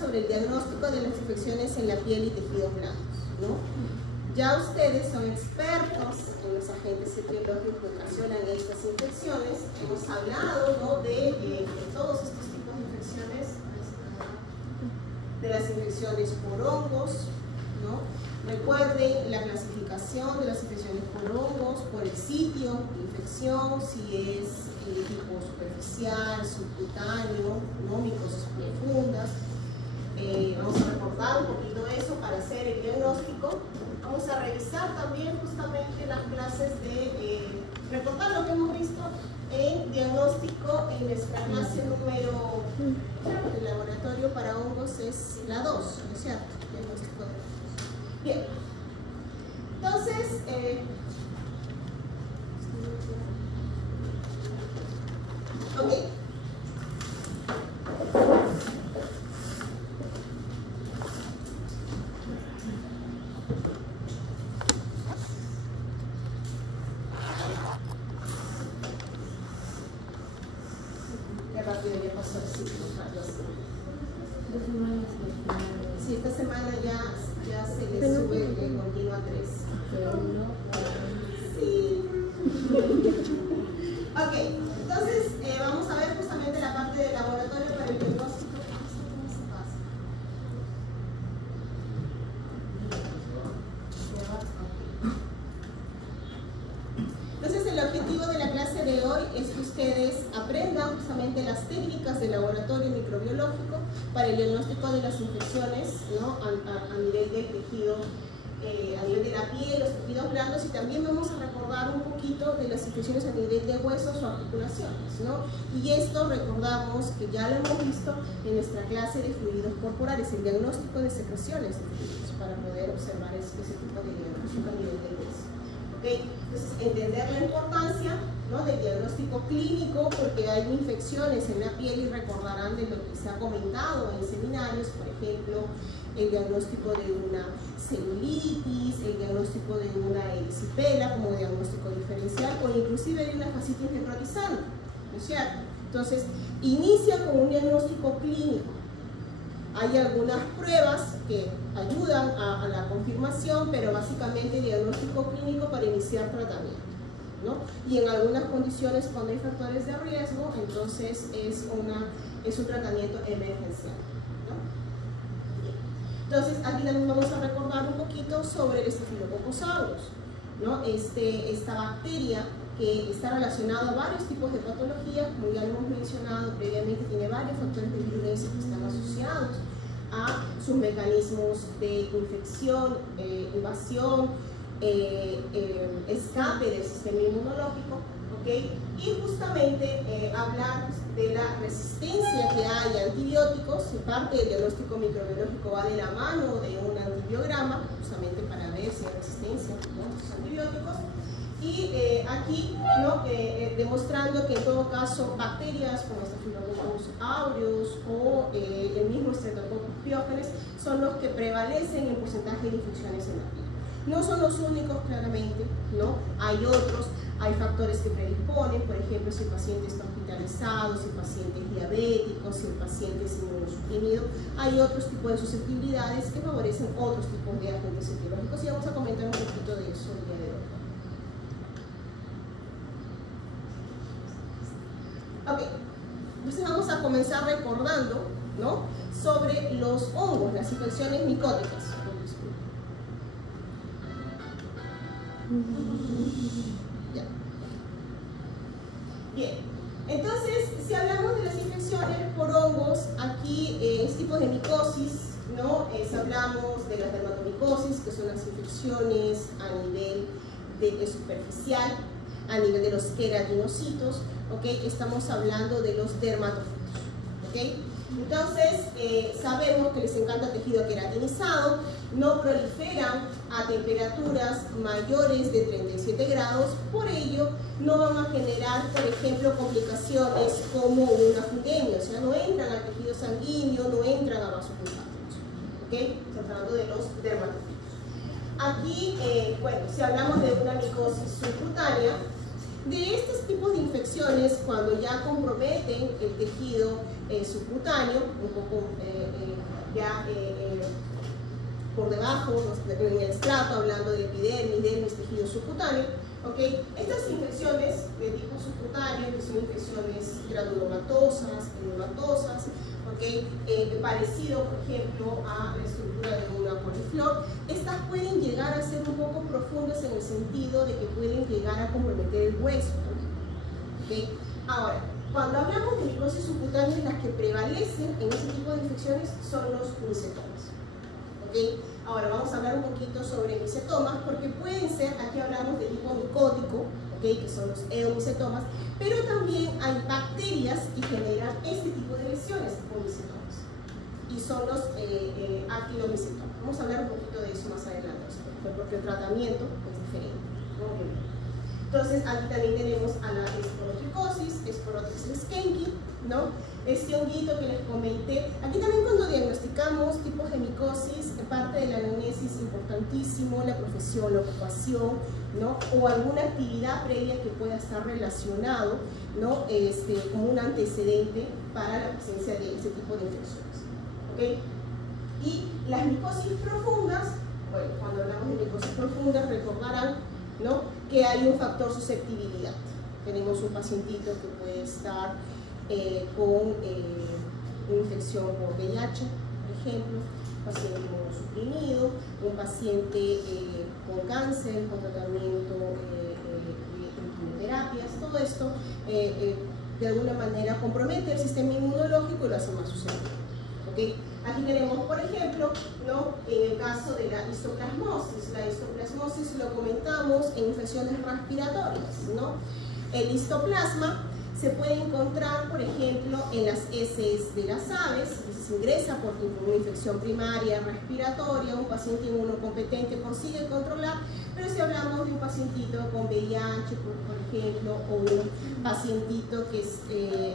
sobre el diagnóstico de las infecciones en la piel y tejidos blandos, ¿no? Ya ustedes son expertos en los agentes etiológicos que ocasionan estas infecciones. Hemos hablado, ¿no?, de todos estos tipos de infecciones, de las infecciones por hongos, ¿no? Recuerden la clasificación de las infecciones por hongos, por el sitio de infección, si es tipo superficial, subcutáneo, ¿no?, micosas profundas. Vamos a recordar un poquito eso para hacer el diagnóstico. Vamos a revisar también justamente las clases de recordar lo que hemos visto en diagnóstico en nuestra clase número el laboratorio para hongos es la 2, ¿no es cierto? Diagnóstico de hongos. Bien, entonces ok. Sí, esta semana ya se le sube el continuo a 3. Sí. Ok, entonces vamos a ver justamente la parte del laboratorio para el diagnóstico. Entonces el objetivo de la clase de hoy es que ustedes aprendan justamente las técnicas del laboratorio microbiológico para el diagnóstico de las infecciones, ¿no?, a nivel del tejido, a nivel de la piel, los tejidos blandos, y también vamos a recordar un poquito de las infecciones a nivel de huesos o articulaciones, ¿no? Y esto recordamos que ya lo hemos visto en nuestra clase de fluidos corporales, el diagnóstico de secreciones de fluidos, para poder observar ese tipo de diagnóstico a nivel del hueso. ¿Okay? Entonces, entender la importancia, ¿no?, del diagnóstico clínico, porque hay infecciones en la piel y recordarán de lo que se ha comentado en seminarios, por ejemplo, el diagnóstico de una celulitis, el diagnóstico de una erisipela como diagnóstico diferencial, o inclusive de una fascitis necrotizante, ¿no es cierto? Entonces, inicia con un diagnóstico clínico. Hay algunas pruebas que ayudan a la confirmación, pero básicamente diagnóstico clínico para iniciar tratamiento, ¿no? Y en algunas condiciones, cuando hay factores de riesgo, entonces es un tratamiento emergencial, ¿no? Entonces, aquí también vamos a recordar un poquito sobre el Staphylococcus aureus, ¿no? Esta bacteria que está relacionada a varios tipos de patologías, como ya lo hemos mencionado previamente, tiene varios factores de virulencia que están asociados a sus mecanismos de infección, invasión, escape del sistema inmunológico, ¿okay? Y justamente hablar de la resistencia que hay a antibióticos. Parte del diagnóstico microbiológico va de la mano de un antibiograma, justamente para ver si hay resistencia, ¿no?, a los antibióticos. Y aquí, ¿no?, demostrando que en todo caso bacterias como Staphylococcus aureus o el mismo Streptococcus pyogenes son los que prevalecen en porcentaje de infecciones en la piel. No son los únicos, claramente, ¿no? Hay otros, hay factores que predisponen, por ejemplo, si el paciente está hospitalizado, si el paciente es diabético, si el paciente es inmunosuprimido. Hay otros tipos de susceptibilidades que favorecen otros tipos de agentes etiológicos, y vamos a comentar un poquito de eso el día de hoy. Ok, entonces vamos a comenzar recordando, ¿no?, sobre los hongos, las infecciones micóticas. Ya. Bien, entonces si hablamos de las infecciones por hongos, aquí tipos de micosis, ¿no? Hablamos de las dermatomicosis, que son las infecciones a nivel superficial, a nivel de los queratinocitos, ¿okay? Estamos hablando de los dermatofitos, ¿okay? Entonces, sabemos que les encanta tejido queratinizado, no proliferan a temperaturas mayores de 37 grados, por ello no van a generar, por ejemplo, complicaciones como una flugemia, o sea, no entran al tejido sanguíneo, no entran a vasos linfáticos, ¿okay? Estamos hablando de los dermatofitos. Aquí, bueno, si hablamos de una micosis subcutánea, de estos tipos de infecciones, cuando ya comprometen el tejido subcutáneo, un poco por debajo, en el estrato, hablando de epidermis, dermis, tejido subcutáneo, ¿okay? Estas infecciones de tipo subcutáneo, que son infecciones granulomatosas, pneumatosas, ¿okay? Parecido, por ejemplo, a la estructura de una coliflor, estas pueden llegar a ser un poco profundas en el sentido de que pueden llegar a comprometer el hueso también, ¿okay? Ahora, cuando hablamos de micosis subcutánea, las que prevalecen en ese tipo de infecciones son los micetomas. ¿Okay? Ahora vamos a hablar un poquito sobre micetomas, porque pueden ser, aquí hablamos de tipo micótico, ¿okay? Que son los eomicetomas, pero también hay bacterias que generan este tipo de lesiones con micetomas, y son los actinomicetomas. Vamos a hablar un poquito de eso más adelante, porque el tratamiento es diferente, ¿no? Entonces aquí también tenemos a la esporotricosis, Sporotrechus schenki, ¿no? Este honguito que les comenté. Aquí también cuando diagnosticamos tipos de micosis, parte de la anamnesis importantísimo, la profesión, la ocupación, ¿no? O alguna actividad previa que pueda estar relacionado, ¿no? Como un antecedente para la presencia de este tipo de infecciones, ¿okay? Y las micosis profundas, bueno, cuando hablamos de micosis profundas recordarán, ¿no? Que hay un factor susceptibilidad. Tenemos un pacientito que puede estar con una infección por VIH, por ejemplo, un paciente inmunosuprimido, un paciente con cáncer, con tratamiento de quimioterapias. Todo esto de alguna manera compromete el sistema inmunológico y lo hace más susceptible, ¿okay? Aquí tenemos, por ejemplo, ¿no? En el caso de la histoplasmosis. La histoplasmosis lo comentamos en infecciones respiratorias, ¿no? El histoplasma se puede encontrar, por ejemplo, en las heces de las aves. Se ingresa por una infección primaria respiratoria, un paciente inmunocompetente consigue controlar, pero si hablamos de un pacientito con VIH, por ejemplo, o un pacientito que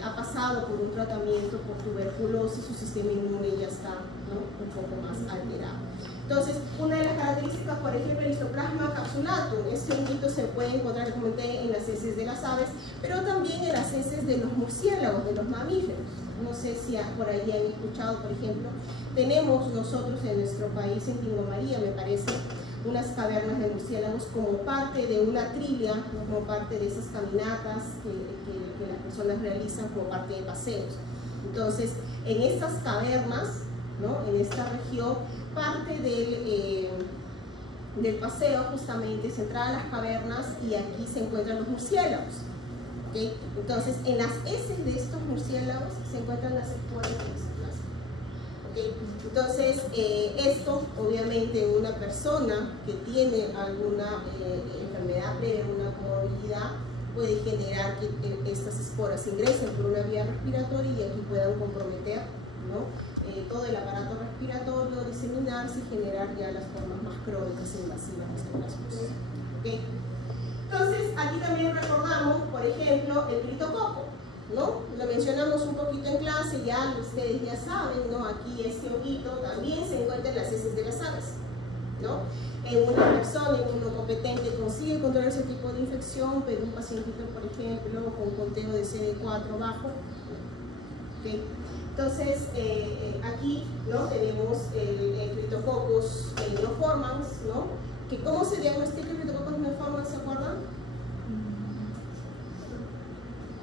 ha pasado por un tratamiento por tuberculosis, su sistema inmune ya está, ¿no? Un poco más alterado. Entonces, una de las características, por ejemplo, el histoplasma capsulatum, este honguito se puede encontrar, como comenté, en las heces de las aves, pero también en las heces de los murciélagos, de los mamíferos. No sé si por ahí han escuchado, por ejemplo, tenemos nosotros en nuestro país, en Tingo María, me parece, unas cavernas de murciélagos como parte de una trivia, ¿no? Como parte de esas caminatas que las personas realizan como parte de paseos. Entonces, en estas cavernas, ¿no? En esta región, parte del paseo justamente es entrar a las cavernas y aquí se encuentran los murciélagos, ¿okay? Entonces, en las heces de estos murciélagos se encuentran las esporas de micoplasma, ¿okay? Entonces, esto, obviamente, una persona que tiene alguna enfermedad previa, una comorbilidad, puede generar que estas esporas ingresen por una vía respiratoria y aquí puedan comprometer, ¿no? Todo el aparato respiratorio, diseminarse y generar ya las formas más crónicas e invasivas de histoplasmosis. ¿Okay? Entonces, aquí también recordamos, por ejemplo, el criptococo, ¿no? Lo mencionamos un poquito en clase, ya ustedes ya saben, ¿no? Aquí este honguito también se encuentra en las heces de las aves, ¿no? En una persona inmunocompetente consigue controlar ese tipo de infección, pero un pacientito, por ejemplo, con conteo de CD4 bajo, ¿okay? Entonces, aquí, ¿no? Tenemos el Cryptococcus neoformans, ¿no? Que ¿cómo se diagnostica el Cryptococcus neoformans? ¿Se acuerdan?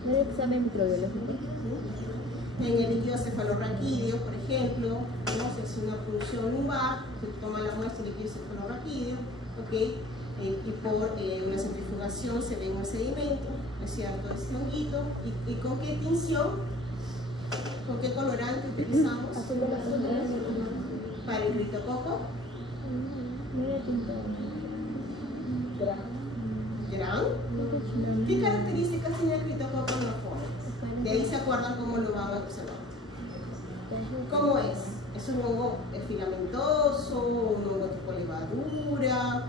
¿No hay examen microbiológico? En el líquido cefalorraquídeo, por ejemplo, ¿no? Se hace una punción lumbar, se toma la muestra de líquido cefalorraquídeo, ¿okay? Y por una centrifugación se ve un sedimento, ¿es cierto? Este honguito. ¿Y con qué tinción? ¿Con qué colorante utilizamos para el criptococo? ¿Gran? ¿Qué características tiene el criptococo neoformans? De ahí se acuerdan cómo lo van a observar. ¿Cómo es? ¿Es un hongo filamentoso? ¿Un hongo tipo levadura?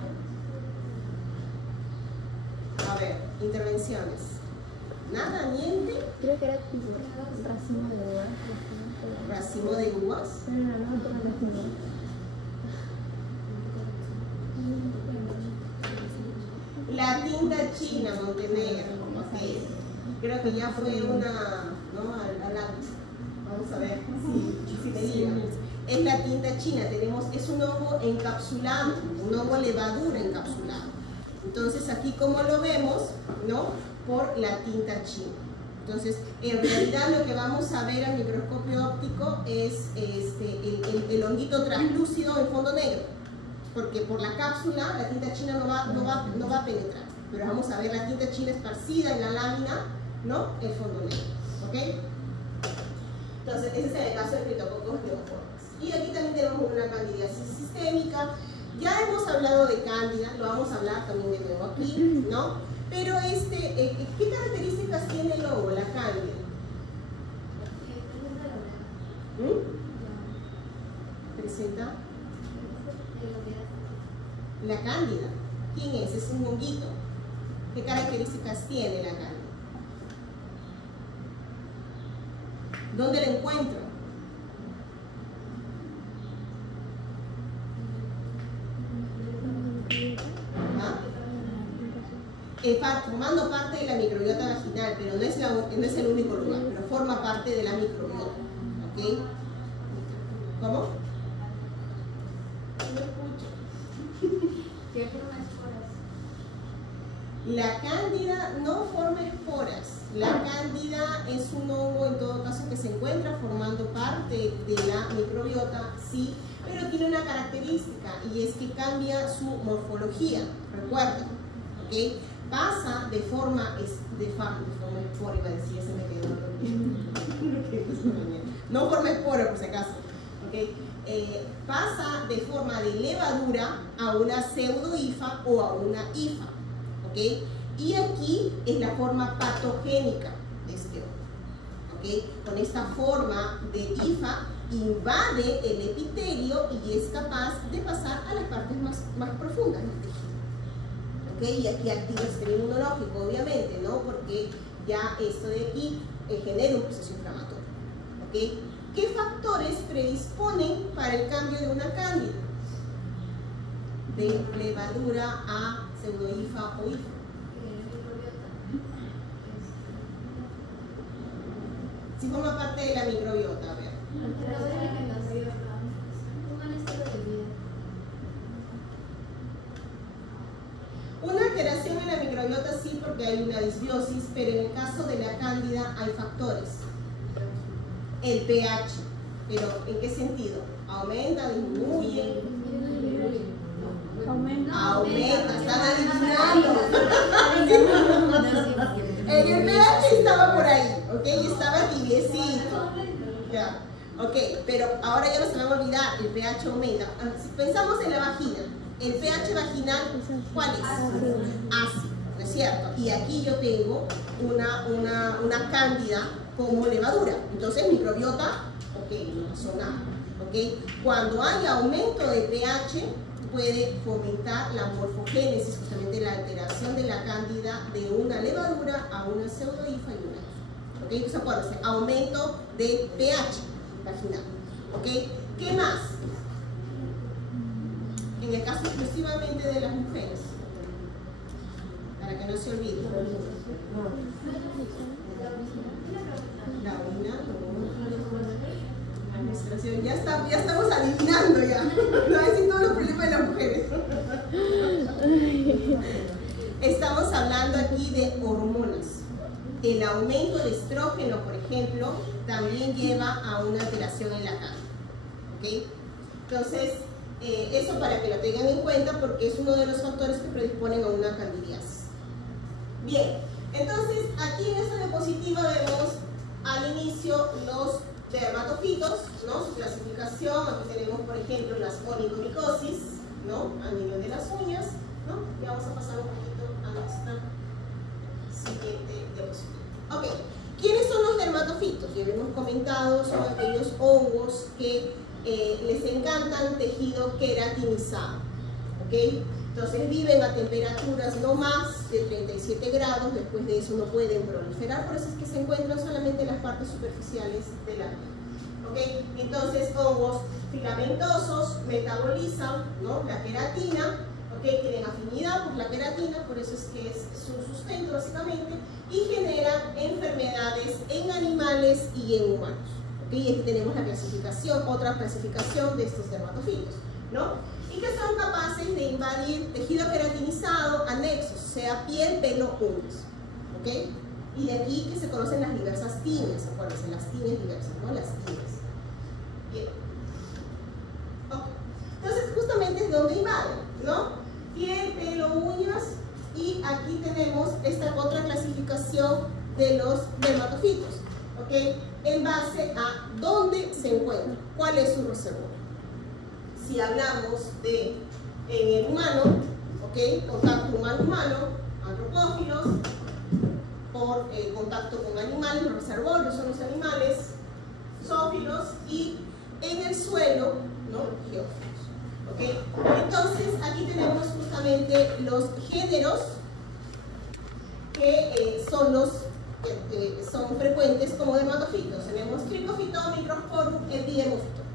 A ver, intervenciones. ¿Nada? ¿Niente? Creo que era tipo racimo de uvas. ¿Racimo de uvas? La tinta china, Montenegro. Ok, creo que ya fue una, ¿no? Vamos a ver si me liga. Es la tinta china, es un hongo encapsulado, un hongo levadura encapsulado. Entonces aquí como lo vemos, ¿no? Por la tinta china. Entonces, en realidad lo que vamos a ver al microscopio óptico es el honguito translúcido en fondo negro, porque por la cápsula la tinta china no va a penetrar, pero vamos a ver la tinta china esparcida en la lámina, ¿no? El fondo negro, ¿ok? Entonces, ese es el caso de Cryptococcus neoformes. Y aquí también tenemos una candidiasis sistémica. Ya hemos hablado de cándida, lo vamos a hablar también de nuevo aquí, ¿no? Pero ¿qué características tiene el hongo, la cándida? ¿Presenta? La cándida. ¿Quién es? Es un honguito. ¿Qué características tiene la cándida? ¿Dónde la encuentro? Formando parte de la microbiota vaginal, pero no es el único lugar, pero forma parte de la microbiota. ¿Ok? ¿Cómo? No escucho. ¿Qué forma esporas? La cándida no forma esporas. La cándida es un hongo en todo caso que se encuentra formando parte de la microbiota, sí, pero tiene una característica y es que cambia su morfología. Recuerden, ¿ok? Pasa de forma espora, iba a decir, se me quedó. No forma espora, por si acaso. ¿Okay? Pasa de forma de levadura a una pseudohifa o a una hifa. ¿Okay? Y aquí es la forma patogénica de este hongo. ¿Okay? Con esta forma de hifa invade el epitelio y es capaz de pasar a las partes más profundas del tejido. ¿Okay? Y aquí activa el sistema inmunológico, obviamente, ¿no? Porque ya esto de aquí genera un proceso inflamatorio. ¿Okay? ¿Qué factores predisponen para el cambio de una cándida? De levadura a pseudohifa o hifa. Si forma parte de la microbiota, a ver. Una alteración en la microbiota sí, porque hay una disbiosis, pero en el caso de la cándida hay factores. El pH, pero ¿en qué sentido? ¿Aumenta, disminuye? Aumenta, están adivinando. El pH estaba por ahí, ¿ok? Estaba tibiecito. Ya, ok, pero ahora ya no se van a olvidar, el pH aumenta. Si pensamos en la vagina, el pH vaginal, ¿cuál es? Ácido, ¿no es cierto? Y aquí yo tengo una cándida como levadura. Entonces, microbiota, ok, no pasó nada. ¿Okay? Cuando hay aumento de pH, puede fomentar la morfogénesis, justamente la alteración de la cándida de una levadura a una pseudohifa y una hifa. ¿Okay? Entonces, acuérdense, aumento de pH vaginal. ¿Okay? ¿Qué más? En el caso exclusivamente de las mujeres, para que no se olvide. La orina, la menstruación, ya estamos adivinando ya. No es decir todos los problemas de las mujeres. Estamos hablando aquí de hormonas. El aumento del estrógeno, por ejemplo, también lleva a una alteración en la cándida. ¿Okay? Entonces, eso para que lo tengan en cuenta porque es uno de los factores que predisponen a una candidiasis. Bien, entonces aquí en esta diapositiva vemos al inicio los dermatofitos, ¿no? Su clasificación. Aquí tenemos, por ejemplo, las onicomicosis, ¿no? A nivel de las uñas, ¿no? Y vamos a pasar un poquito a nuestra siguiente diapositiva. Ok, ¿quiénes son los dermatofitos? Ya hemos comentado, son aquellos hongos que les encantan tejido queratinizado, ¿ok? Entonces viven a temperaturas no más de 37 grados, después de eso no pueden proliferar, por eso es que se encuentran solamente en las partes superficiales de la piel, ¿ok? Entonces hongos filamentosos metabolizan, ¿no? La queratina, ¿ok? ¿okay? Tienen afinidad por la queratina, por eso es que es su sustento básicamente, y generan enfermedades en animales y en humanos. ¿Okay? Y aquí tenemos la clasificación, otra clasificación de estos dermatofitos, ¿no? Y que son capaces de invadir tejido queratinizado, anexos, o sea, piel, pelo, uñas. ¿Okay? Y de aquí que se conocen las diversas tiñas, acuérdense, las tiñas diversas, ¿no? Las tiñas. Bien. Okay. Entonces, justamente es donde invaden, ¿no? Piel, pelo, uñas, y aquí tenemos esta otra clasificación de los dermatofitos, ¿ok? En base a dónde se encuentra, cuál es su reservorio. Si hablamos de en el humano, ¿ok? Contacto humano-humano, antropófilos, por contacto con animales, los reservorios son los animales, zoófilos, y en el suelo, ¿no? Geófilos. ¿Okay? Entonces, aquí tenemos justamente los géneros que son los que son frecuentes como dermatofitos. Tenemos Trichophyton, Microsporum, Epidemophyton.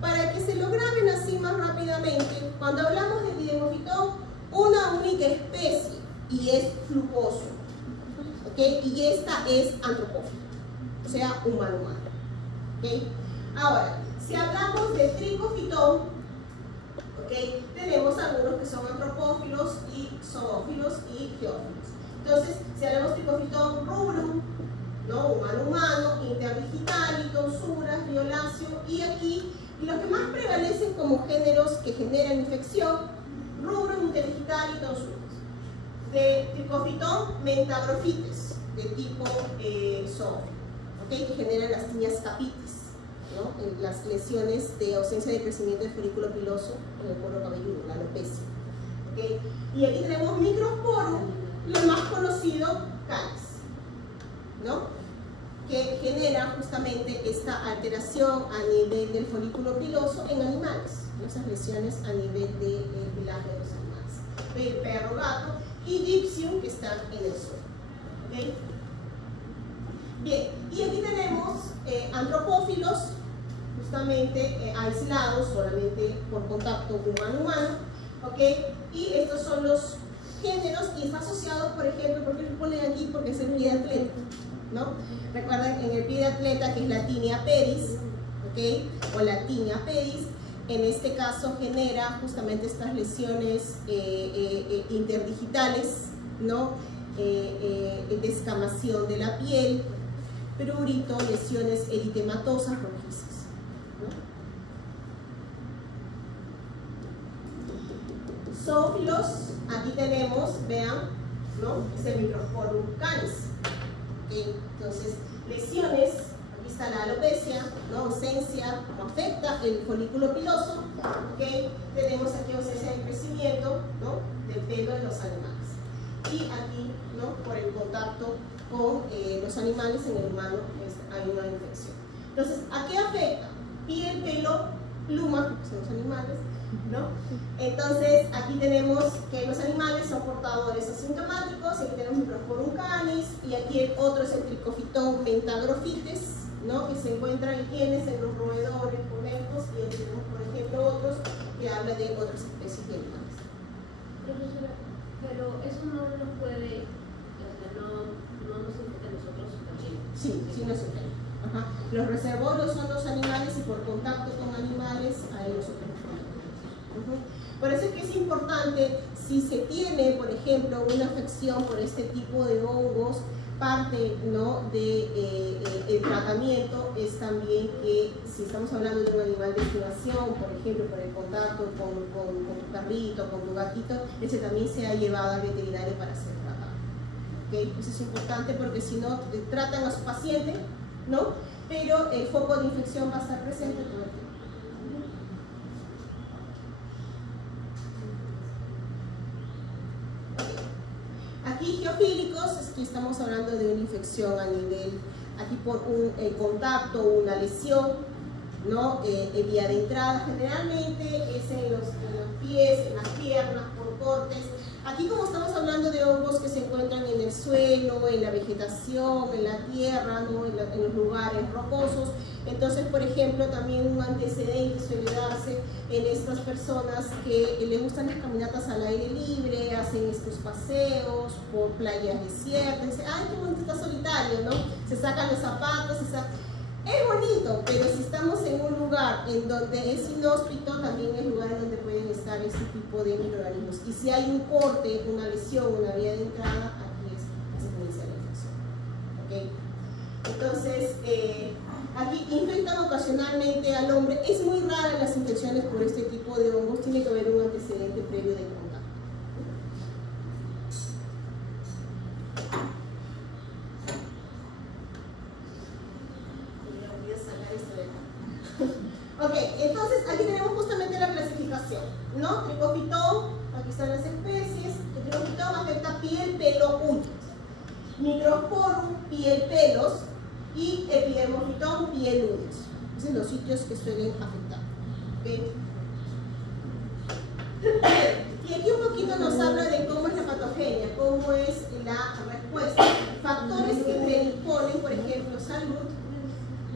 Para que se lo graben así más rápidamente, cuando hablamos de Epidemophyton, una única especie, y es flucoso. ¿Okay? Y esta es antropófila, o sea, humano-humano. ¿Okay? Ahora, si hablamos de Trichophyton, ¿okay? Tenemos algunos que son antropófilos y zoófilos y geófilos. Entonces, si hablamos de Trichophyton rubrum, ¿no? Humano-humano, interdigital, tonsura, violáceo, y aquí los que más prevalecen como géneros que generan infección, rubrum, interdigital y tonsura. De Trichophyton mentagrophites, de tipo zoófilo, ¿okay? Que generan las tiñas capitis, ¿no? En las lesiones de ausencia de crecimiento del folículo piloso en el cuero cabelludo, la alopecia. ¿Okay? Y aquí tenemos Microsporum, lo más conocido, canis, ¿no? Que genera justamente esta alteración a nivel del folículo piloso en animales, ¿no? Esas lesiones a nivel del pelaje de los animales. Perro, gato, y Gypsium, que están en el suelo. ¿Okay? Bien, y aquí tenemos antropófilos, justamente aislados, solamente por contacto humano-humano, ¿okay? Y estos son los géneros, y está asociado, por ejemplo, ¿por qué lo ponen aquí? Porque es el pie de atleta, ¿no? Recuerden, en el pie de atleta, que es la tinea pedis, ¿okay? O la tinea pedis, en este caso genera justamente estas lesiones interdigitales, ¿no? Descamación de la piel, prurito, lesiones eritematosas rojizas, ¿no? Zoófilos, aquí tenemos, vean, ¿no? Es el Microsporum canis. ¿Okay? Entonces, lesiones. Aquí está la alopecia, ¿no? Ausencia, no afecta el folículo piloso, ¿okay? Tenemos aquí ausencia de crecimiento, ¿no? Del pelo de los animales. Y aquí, ¿no? Por el contacto con los animales, en el humano hay una infección. Entonces, ¿a qué afecta? Piel, pelo, pluma, que son los animales, ¿no? Entonces, aquí tenemos que los animales son portadores asintomáticos, y aquí tenemos Microsporum canis, y aquí el otro es el Trichophyton mentagrophites, ¿no? Que se encuentran en quienes, en los roedores, conejos, y aquí tenemos, por ejemplo, otros que hablan de otras especies de animales. Profesora, pero eso no nos puede, o sea, no nos afecta a nosotros también. Sí, sí nos afecta. Ajá. Los reservorios son los animales, y por contacto con animales, ahí nosotros nos ponemos. Por eso es que es importante, si se tiene, por ejemplo, una afección por este tipo de hongos, parte, ¿no? de el tratamiento es también que, si estamos hablando de un animal de incubación, por ejemplo, por el contacto con tu perrito, con tu gatito, ese también se ha llevado al veterinario para ser tratado. ¿Okay? Eso es importante, porque si no, tratan a su paciente, ¿no? Pero el foco de infección va a estar presente todo el tiempo. Aquí geofílicos, aquí estamos hablando de una infección a nivel, aquí por un contacto o una lesión, ¿no? Vía de entrada, generalmente es en los pies, en las piernas, por cortes. Aquí, como estamos hablando de hongos que se encuentran en el suelo, en la vegetación, en la tierra, ¿no? en los lugares rocosos, entonces, por ejemplo, también un antecedente suele darse en estas personas que les gustan las caminatas al aire libre, hacen estos paseos por playas desiertas, dicen, ay, qué bonito, está solitario, ¿no? Se sacan los zapatos, es bonito, pero si estamos en un lugar en donde es inhóspito, también es lugar en donde pueden estar este tipo de microorganismos. Y si hay un corte, una lesión, una vía de entrada, aquí se inicia la infección. ¿Okay? Entonces, aquí infectan ocasionalmente al hombre. Es muy rara las infecciones por este tipo de hongos, tiene que haber un antecedente previo de contacto. Ok, entonces aquí tenemos justamente la clasificación, ¿no? Tricofitón, aquí están las especies. El tricofitón afecta piel, pelo, uñas. Microsporum, piel, pelos. Y epidermofitón, piel, uñas. Esos son los sitios que suelen afectar. ¿Okay? Y aquí un poquito nos habla de cómo es la patogenia, cómo es la respuesta. Factores que predisponen, por ejemplo, salud.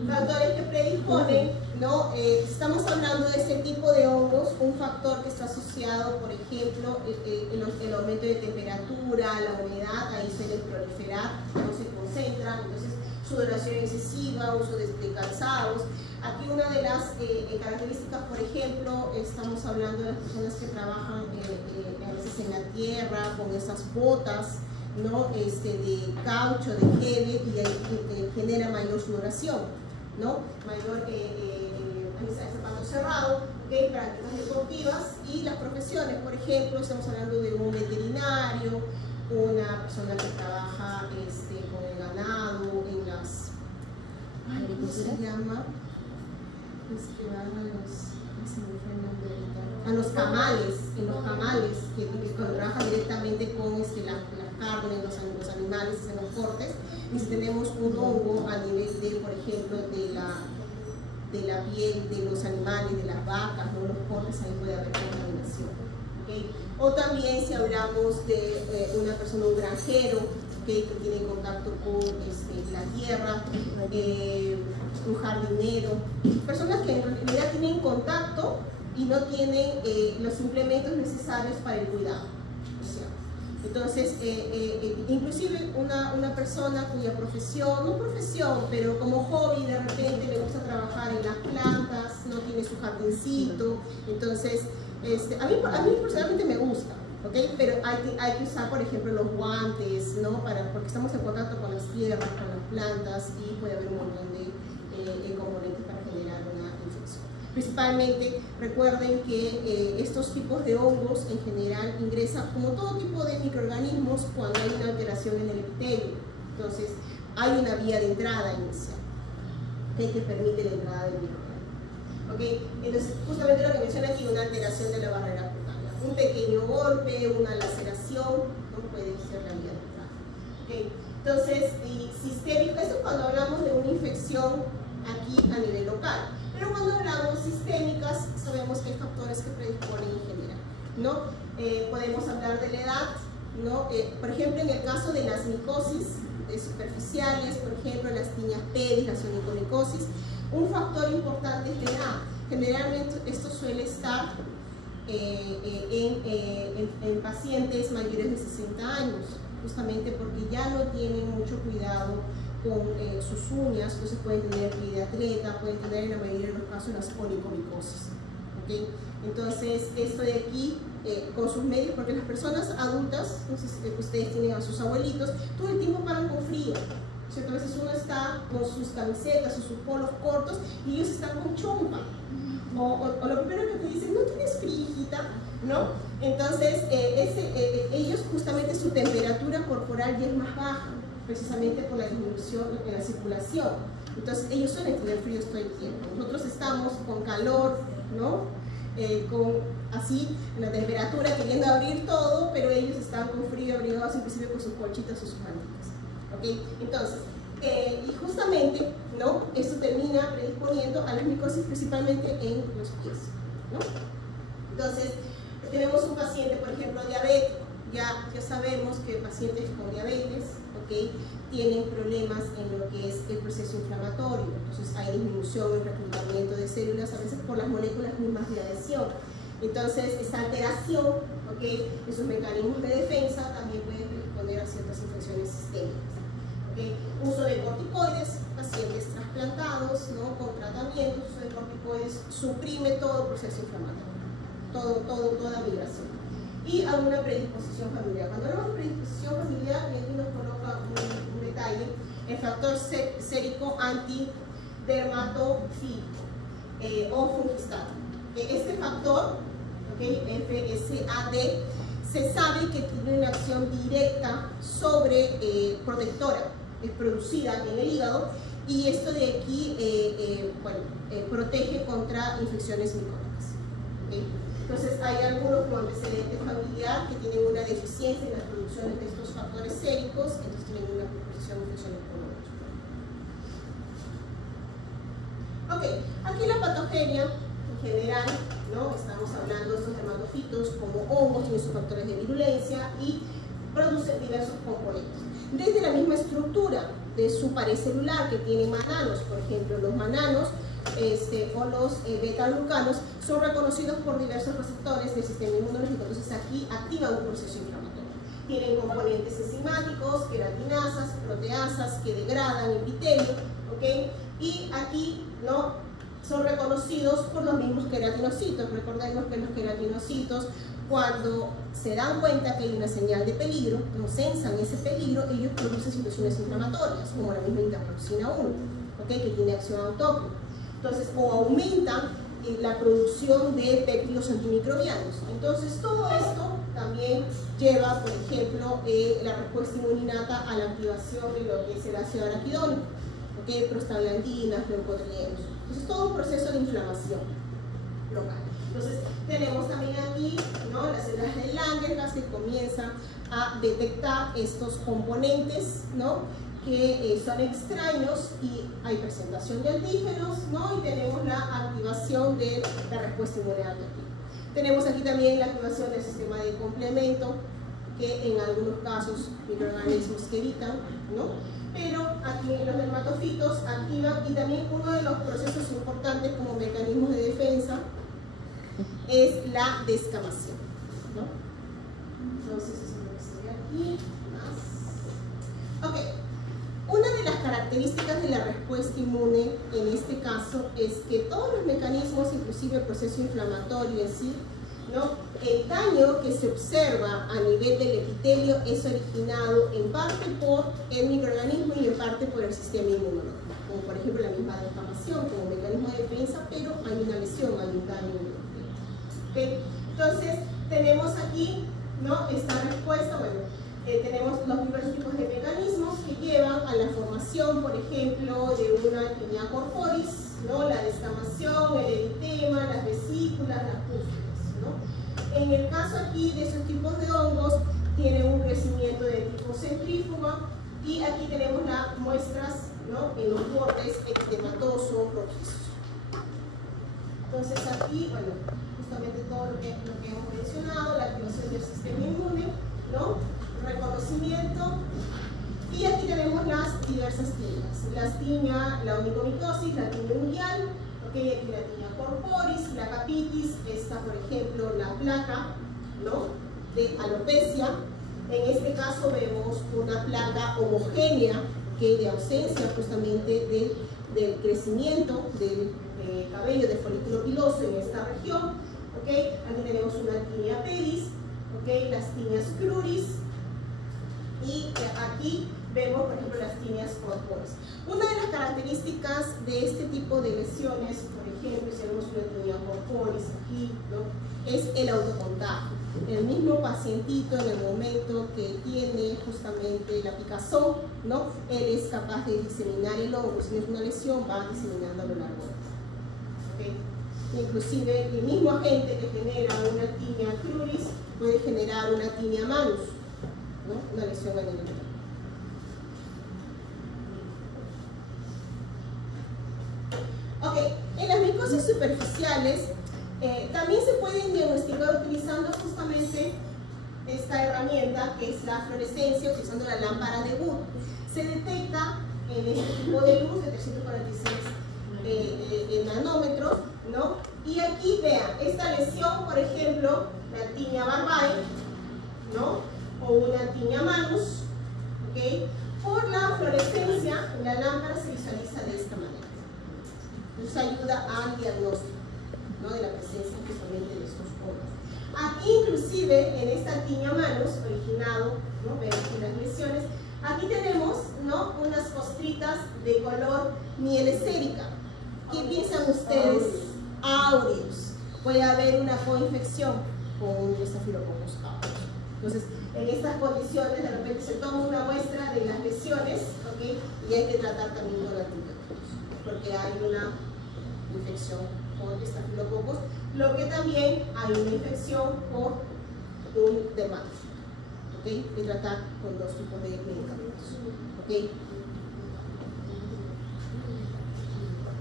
Factores que predisponen, ¿no? Estamos hablando de este tipo de hongos, un factor que está asociado, por ejemplo, el aumento de temperatura, la humedad, ahí suelen proliferar, no se concentran, entonces sudoración excesiva, uso de calzados. Aquí una de las características, por ejemplo, estamos hablando de las personas que trabajan a veces en la tierra, con esas botas, ¿no? De caucho, de nieve, y ahí genera mayor sudoración, ¿no? Mayor zapato cerrado, ¿okay? Prácticas deportivas. Y las profesiones, por ejemplo, estamos hablando de un veterinario, una persona que trabaja con el ganado, en las... ¿Cómo se llama? Es que van a los camales, en los camales, que trabajan directamente con las carnes, los animales, en los cortes. Y si tenemos un hongo a nivel de, por ejemplo, de la piel de los animales, de las vacas, ¿no? Los cortes, ahí puede haber contaminación. ¿Okay? O también si hablamos de una persona, un granjero, ¿okay? Que tiene contacto con la tierra, un jardinero, personas que en realidad tienen contacto y no tienen los implementos necesarios para el cuidado. Entonces, inclusive una persona cuya profesión, no profesión, pero como hobby de repente le gusta trabajar en las plantas, no tiene su jardincito, entonces a mí personalmente me gusta, ¿okay? Pero hay que usar, por ejemplo, los guantes, ¿no? Porque estamos en contacto con las tierras, con las plantas, y puede haber un montón de componentes para generar una infección. Principalmente, recuerden que estos tipos de hongos en general ingresan como todo tipo de microorganismos cuando hay una alteración en el epitelio. Entonces, hay una vía de entrada inicial, ¿okay? Que permite la entrada del microorganismo. ¿Okay? Entonces, justamente lo que menciona aquí, una alteración de la barrera cutánea. Un pequeño golpe, una laceración, no puede ser la vía de entrada. ¿Okay? Entonces, sistémico, esto cuando hablamos de una infección aquí a nivel local. Pero cuando hablamos sistémicas, sabemos que hay factores que predisponen en general, ¿no? Podemos hablar de la edad, ¿no? Por ejemplo, en el caso de las micosis superficiales, por ejemplo, las tiñas pedis, la onicomicosis, un factor importante es la edad. Generalmente esto suele estar en pacientes mayores de 60 años, justamente porque ya no tienen mucho cuidado con sus uñas, entonces pueden tener piel de atleta, pueden tener en la mayoría de los casos las onicomicosis. ¿Okay? Entonces, esto de aquí, con sus medios, porque las personas adultas, entonces, ustedes tienen a sus abuelitos, todo el tiempo paran con frío, ¿cierto? A veces uno está con sus camisetas o sus polos cortos y ellos están con chompa. O lo primero que te dicen, ¿no tienes frío, hijita? ¿No? Entonces, ellos justamente su temperatura corporal ya es más baja, precisamente por la disminución en la circulación. Entonces ellos suelen tener frío todo el tiempo. Nosotros estamos con calor, ¿no? Así, en la temperatura, queriendo abrir todo, pero ellos están con frío, abrigados inclusive con sus colchitas o sus mantitas. ¿Okay? Entonces, y justamente, ¿no? Esto termina predisponiendo a las micosis principalmente en los pies, ¿no? Entonces, tenemos un paciente, por ejemplo, diabético. Ya sabemos que pacientes con diabetes, ¿okay? Tienen problemas en lo que es el proceso inflamatorio. Entonces hay disminución en el reclutamiento de células, a veces por las moléculas mismas de adhesión. inflamación. Entonces, esta alteración, ¿okay?, de sus mecanismos de defensa también puede responder a ciertas infecciones sistémicas. ¿Okay? Uso de corticoides, pacientes trasplantados, ¿no?, con tratamientos. Uso de corticoides suprime todo proceso inflamatorio, toda migración. Y alguna predisposición familiar. Cuando hablamos de predisposición familiar, y aquí nos coloca un detalle, el factor sérico antidermatofílico o fungistal. Este factor, ¿okay?, FSAD, se sabe que tiene una acción directa sobre protectora, es producida en el hígado, y esto de aquí protege contra infecciones micóticas. ¿Okay? Entonces hay algunos con antecedente familiar que tienen una deficiencia en las producciones de estos factores séricos, entonces tienen una predisposición a infecciones pulmonares. Ok, aquí la patogenia en general, ¿no? Estamos hablando de estos dermatofitos como hongos, tienen sus factores de virulencia y producen diversos componentes. Desde la misma estructura de su pared celular que tienen mananos, por ejemplo, los mananos o los beta-glucanos son reconocidos por diversos receptores del sistema inmunológico, entonces aquí activan un proceso inflamatorio. Tienen componentes enzimáticos, queratinasas, proteasas que degradan epitelio, ¿okay?, y aquí, ¿no?, son reconocidos por los mismos queratinocitos. Recordemos que los queratinocitos, cuando se dan cuenta que hay una señal de peligro, no sensan ese peligro, ellos producen situaciones inflamatorias, como la misma interleucina 1, ¿okay?, que tiene acción autóctona. Entonces, o aumentan la producción de péptidos antimicrobianos. Entonces, todo esto también lleva, por ejemplo, la respuesta inmuninata a la activación de lo que es el ácido araquidónico, ¿okay?, prostaglandinas, leucotrienos. Entonces, todo un proceso de inflamación local. Entonces, tenemos también aquí, ¿no?, las células de Langerhans que comienzan a detectar estos componentes, ¿no?, que son extraños, y hay presentación de antígenos, ¿no?, y tenemos la activación de la respuesta inmunológica. Tenemos aquí también la activación del sistema de complemento, que en algunos casos microorganismos que evitan, ¿no?, pero aquí los dermatofitos activan, y también uno de los procesos importantes como mecanismos de defensa es la descamación, ¿no? Entonces, eso es lo que se ve aquí. Más. Ok. Una de las características de la respuesta inmune en este caso es que todos los mecanismos, inclusive el proceso inflamatorio en sí, ¿no?, el daño que se observa a nivel del epitelio es originado en parte por el microorganismo y en parte por el sistema inmunológico, como por ejemplo la misma descamación como mecanismo de defensa, pero hay una lesión, hay un daño en el epitelio. ¿Okay? Entonces tenemos aquí, ¿no?, esta respuesta. Bueno, tenemos los diversos tipos de mecanismos que llevan a la formación, por ejemplo, de una tinea corporis, ¿no?, la descamación, el eritema, las vesículas, las pústulas, ¿no? En el caso aquí de esos tipos de hongos, tienen un crecimiento de tipo centrífuga, y aquí tenemos las muestras, ¿no?, en los bordes ectematoso, rojizos. Entonces aquí, bueno, justamente todo lo que hemos mencionado, la activación del sistema inmune, ¿no?, reconocimiento, y aquí tenemos las diversas tiñas, las tiña, la onicomicosis, la tiña unguial, ¿okay?, aquí la tiña corporis, la capitis, esta por ejemplo la placa, ¿no?, de alopecia. En este caso vemos una placa homogénea que de ausencia justamente del crecimiento del cabello del folículo piloso en esta región, ¿okay? Aquí tenemos una tinea pedis, ¿okay?, las tiñas cruris, y aquí vemos, por ejemplo, las tiñas corporis. Una de las características de este tipo de lesiones, por ejemplo, si vemos una tinea corporis aquí, ¿no?, es el autocontagio. El mismo pacientito, en el momento que tiene justamente la picazón, ¿no?, él es capaz de diseminar el hongo. Si es una lesión, va diseminando a lo largo del día. ¿Okay? Inclusive el mismo agente que genera una tinea cruris puede generar una tinea manus, ¿no?, una lesión a nivel local. Ok, en las micosis superficiales también se pueden diagnosticar utilizando justamente esta herramienta que es la fluorescencia, utilizando la lámpara de Wood. Se detecta en este tipo de luz de 346 nanómetros, ¿no? Y aquí vean, esta lesión, por ejemplo, la tinea barbae, ¿no? O una tinea manus, ¿ok? Por la fluorescencia, la lámpara se visualiza de esta manera. Entonces ayuda al diagnóstico, ¿no? De la presencia justamente de estos hongos. Aquí inclusive, en esta tinea manus, originado, ¿no? Ven aquí las lesiones, aquí tenemos, ¿no? Unas costritas de color miel esérica. ¿Qué piensan ustedes? Aureus. Puede haber una coinfección con Staphylococcus aureus. Entonces, en estas condiciones, de repente se toma una muestra de las lesiones, ¿ok? Y hay que tratar también con antibióticos, porque hay una infección por Staphylococcus, lo que también hay una infección por un dermatitis, ¿ok? Y tratar con dos tipos de medicamentos, ¿ok?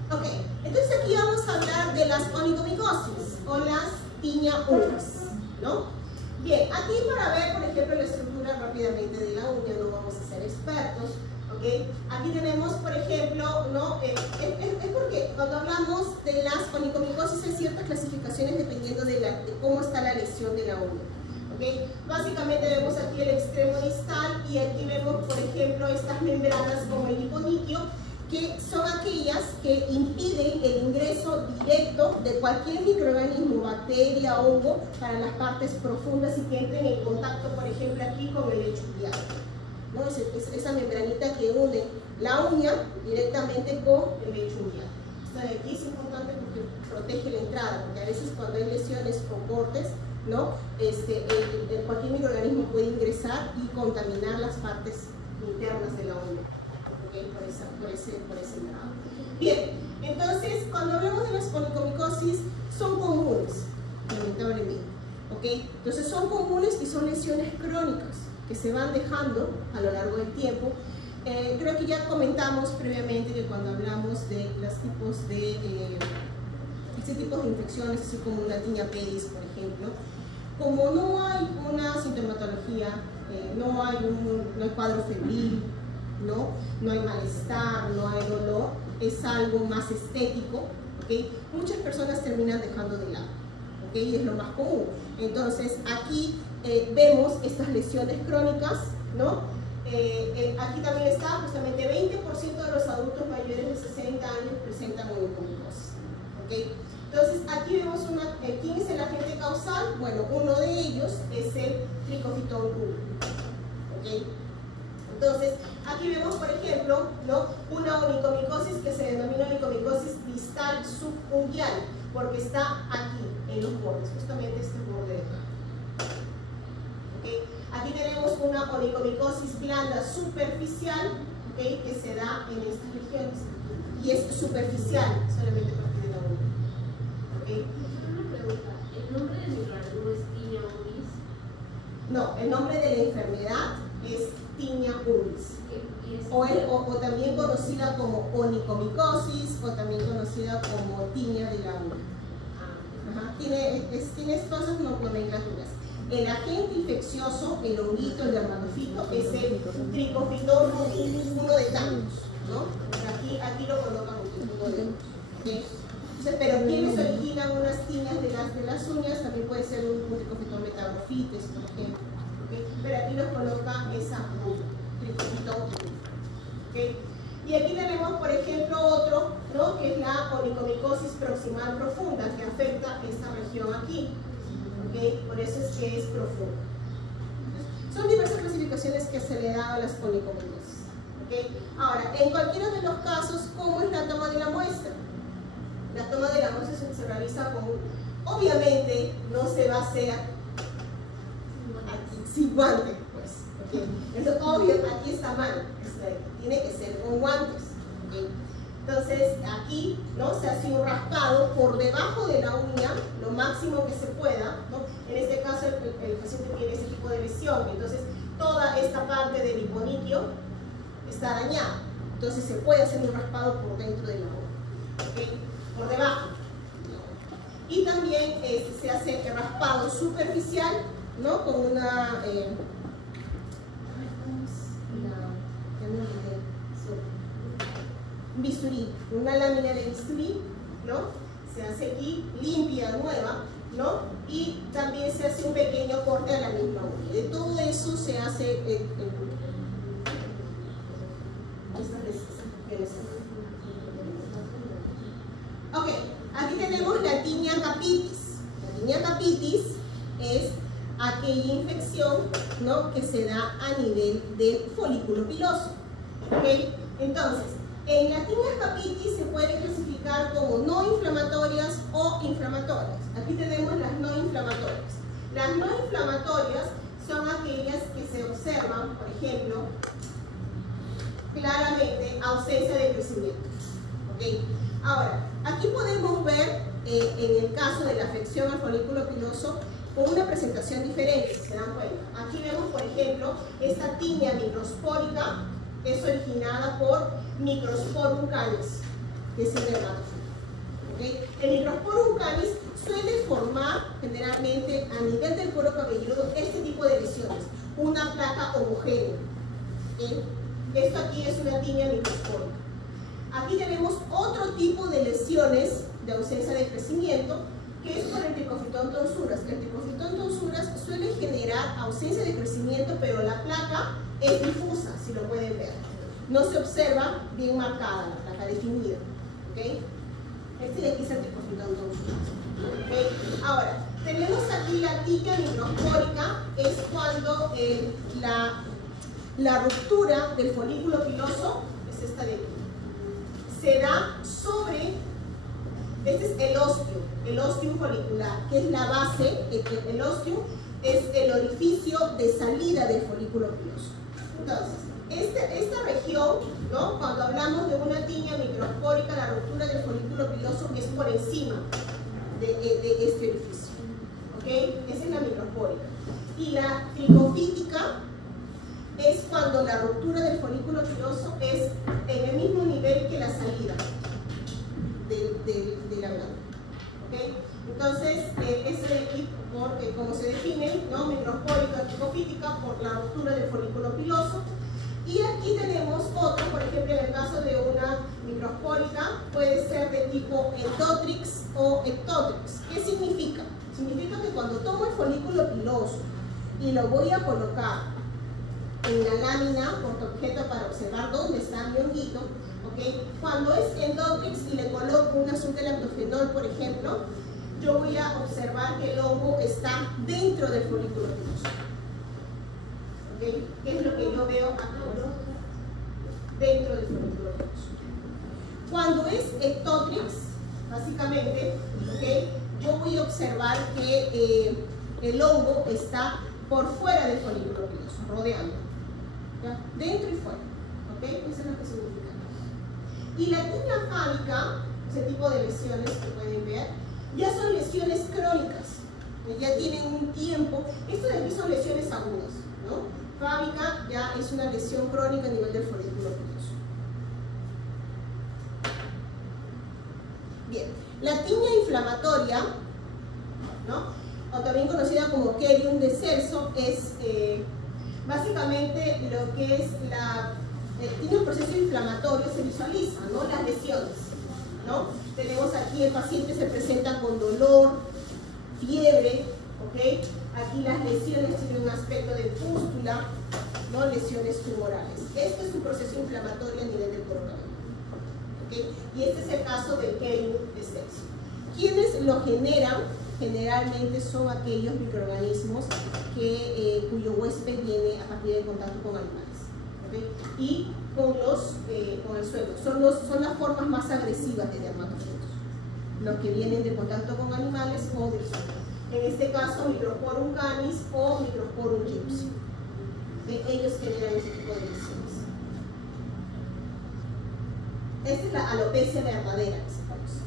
Ok, entonces aquí vamos a hablar de las onicomicosis o las tinea unguis, ¿no? Bien, aquí para ver, por ejemplo, la estructura rápidamente de la uña, no vamos a ser expertos, ¿ok? Aquí tenemos, por ejemplo, ¿no? Es porque cuando hablamos de las onicomicosis hay ciertas clasificaciones dependiendo de cómo está la lesión de la uña, ¿ok? Básicamente vemos aquí el extremo distal y aquí vemos, por ejemplo, estas membranas como el hiponiquio, que son aquellas que impiden el ingreso directo de cualquier microorganismo, bacteria, hongo, para las partes profundas y que entren en contacto, por ejemplo, aquí con el lecho uñal, ¿no? Esa membranita que une la uña directamente con el lecho uñal. Esto de aquí es importante porque protege la entrada, porque a veces cuando hay lesiones o cortes, ¿no? Cualquier microorganismo puede ingresar y contaminar las partes internas de la uña. Por ese lado. Bien, entonces cuando hablamos de las onicomicosis son comunes, lamentablemente, ¿ok? Entonces son comunes y son lesiones crónicas que se van dejando a lo largo del tiempo. Creo que ya comentamos previamente que cuando hablamos de los tipos de este tipo de infecciones, así como una tinea pedis, por ejemplo, como no hay una sintomatología, no hay cuadro febril, no hay malestar, no hay dolor, es algo más estético, ¿okay? Muchas personas terminan dejando de lado, ¿okay? Y es lo más común. Entonces aquí vemos estas lesiones crónicas, ¿no? Aquí también está justamente 20% de los adultos mayores de 60 años presentan onicomicosis, ¿okay? Entonces aquí vemos ¿quién es el agente causal? Bueno, uno de ellos es el Trichophyton ungui, ¿okay? Entonces, aquí vemos, por ejemplo, ¿no? Una onicomicosis que se denomina onicomicosis distal subunguial, porque está aquí, en los bordes, justamente este borde de acá. ¿Okay? Aquí tenemos una onicomicosis blanda superficial, ¿okay? Que se da en estas regiones, y es superficial, solamente a partir de la uña. ¿Okay? Una pregunta, ¿el nombre del microorganismo es tinea unguis? No, el nombre de la enfermedad es tinea unguis, o también conocida como onicomicosis, o también conocida como tinea de la uña. Ajá. Tiene todas esas nomenclaturas. El agente infeccioso, el honguito, el dermatofito, es el Trichophyton ungui, uno de tantos, ¿no? Aquí lo colocan uno de tantos, ¿okay? Entonces, pero quienes originan unas tineas de las uñas también puede ser un Trichophyton metagrofites, por ejemplo. ¿Okay? Pero aquí nos coloca esa Trichophyton ungui, ¿okay? Y aquí tenemos, por ejemplo, otro, ¿no? Que es la onicomicosis proximal profunda, que afecta esta región aquí, ¿okay? Por eso es que es profunda. Son diversas clasificaciones que se le dan a las onicomicosis, ¿okay? Ahora, en cualquiera de los casos, ¿cómo es la toma de la muestra? La toma de la muestra se realiza con obviamente no se va a hacer aquí sin guantes, pues, ¿okay? Eso obvio, aquí está mal, tiene que ser con guantes, ¿okay? Entonces aquí, ¿no? Se hace un raspado por debajo de la uña, lo máximo que se pueda, ¿no? En este caso el paciente tiene ese tipo de lesión, entonces toda esta parte del hiponiquio está dañada, entonces se puede hacer un raspado por dentro de la uña, ¿okay? Por debajo. Y también se hace el raspado superficial, ¿no? Con una bisturí, una lámina de bisturí, ¿no? se hace aquí, limpia, nueva, ¿no? Y también se hace un pequeño corte a la misma uña. De todo eso se hace ok, aquí tenemos la tinea capitis. La tinea capitis es aquella infección, ¿no?, que se da a nivel del folículo piloso. ¿Okay? Entonces, en la tinea capitis se puede clasificar como no inflamatorias o inflamatorias. Aquí tenemos las no inflamatorias. Las no inflamatorias son aquellas que se observan, por ejemplo, claramente ausencia de crecimiento. ¿Okay? Ahora, aquí podemos ver en el caso de la afección al folículo piloso con una presentación diferente, ¿se dan cuenta? Aquí vemos, por ejemplo, esta tinea microspórica es originada por Microsporum canis, que es el dermatófilo. ¿Okay? El Microsporum canis suele formar generalmente a nivel del cuero cabelludo este tipo de lesiones, una placa homogénea. ¿Okay? Esto aquí es una tinea microspórica. Aquí tenemos otro tipo de lesiones de ausencia de crecimiento, que es por el Trichophyton tonsuras. El Trichophyton tonsuras suele generar ausencia de crecimiento, pero la placa es difusa, si lo pueden ver. No se observa bien marcada, la placa definida. ¿Okay? Este de aquí es el Trichophyton tonsuras. ¿Okay? Ahora, tenemos aquí la tinea microspórica, es cuando la ruptura del folículo piloso, es esta de aquí, se da sobre, este es el ostium folicular, que es la base. El ostium es el orificio de salida del folículo piloso. Entonces, esta región, ¿no?, cuando hablamos de una tinea microspórica, la ruptura del folículo piloso es por encima de este orificio. ¿Okay? Esa es la microspórica. Y la tricofítica es cuando la ruptura del folículo piloso es en el mismo nivel que la salida de la glándula. ¿Okay? Entonces, este de aquí, como se define, ¿no?, microspórica, tricofítica, por la ruptura del folículo piloso. Y aquí tenemos otro, por ejemplo, en el caso de una microspórica, puede ser de tipo endotrix o ectotrix. ¿Qué significa? Significa que cuando tomo el folículo piloso y lo voy a colocar en la lámina portaobjeto para observar dónde está mi honguito, ¿okay? Cuando es endotrix y le coloco un azul de lactofenol, por ejemplo, yo voy a observar que el hongo está dentro del folículo piloso. ¿Okay? ¿Qué es lo que yo veo acá? Dentro del folículo piloso. Cuando es ectotrix, básicamente, ¿okay?, yo voy a observar que el hongo está por fuera del folículo piloso, rodeando, ¿ya?, dentro y fuera. ¿Okay? Eso es lo que significa. Y la tinea fálica, ese tipo de lesiones que pueden ver, ya son lesiones crónicas, ya tienen un tiempo. Esto de aquí son lesiones agudas, ¿no? Fálica ya es una lesión crónica a nivel del folículo piloso. Bien, la tinea inflamatoria, ¿no?, o también conocida como Kerium de Celso, es básicamente lo que es tiene un proceso inflamatorio, se visualiza, ¿no?, las lesiones, ¿no? Tenemos aquí el paciente se presenta con dolor, fiebre, ¿ok? Aquí las lesiones tienen un aspecto de pústula, ¿no?, lesiones tumorales. Este es un proceso inflamatorio a nivel del cuero cabelludo, ¿ok? Y este es el caso del Kerium de Celso. ¿Quiénes lo generan? Generalmente son aquellos microorganismos cuyo huésped viene a partir del contacto con animales, ¿okay?, y con el suelo. Son las formas más agresivas de dermatofitos, los que vienen de contacto con animales o del suelo. En este caso, Microsporum canis o Microsporum gypsum. Ellos generan este tipo de lesiones. Esta es la alopecia verdadera que se conoce.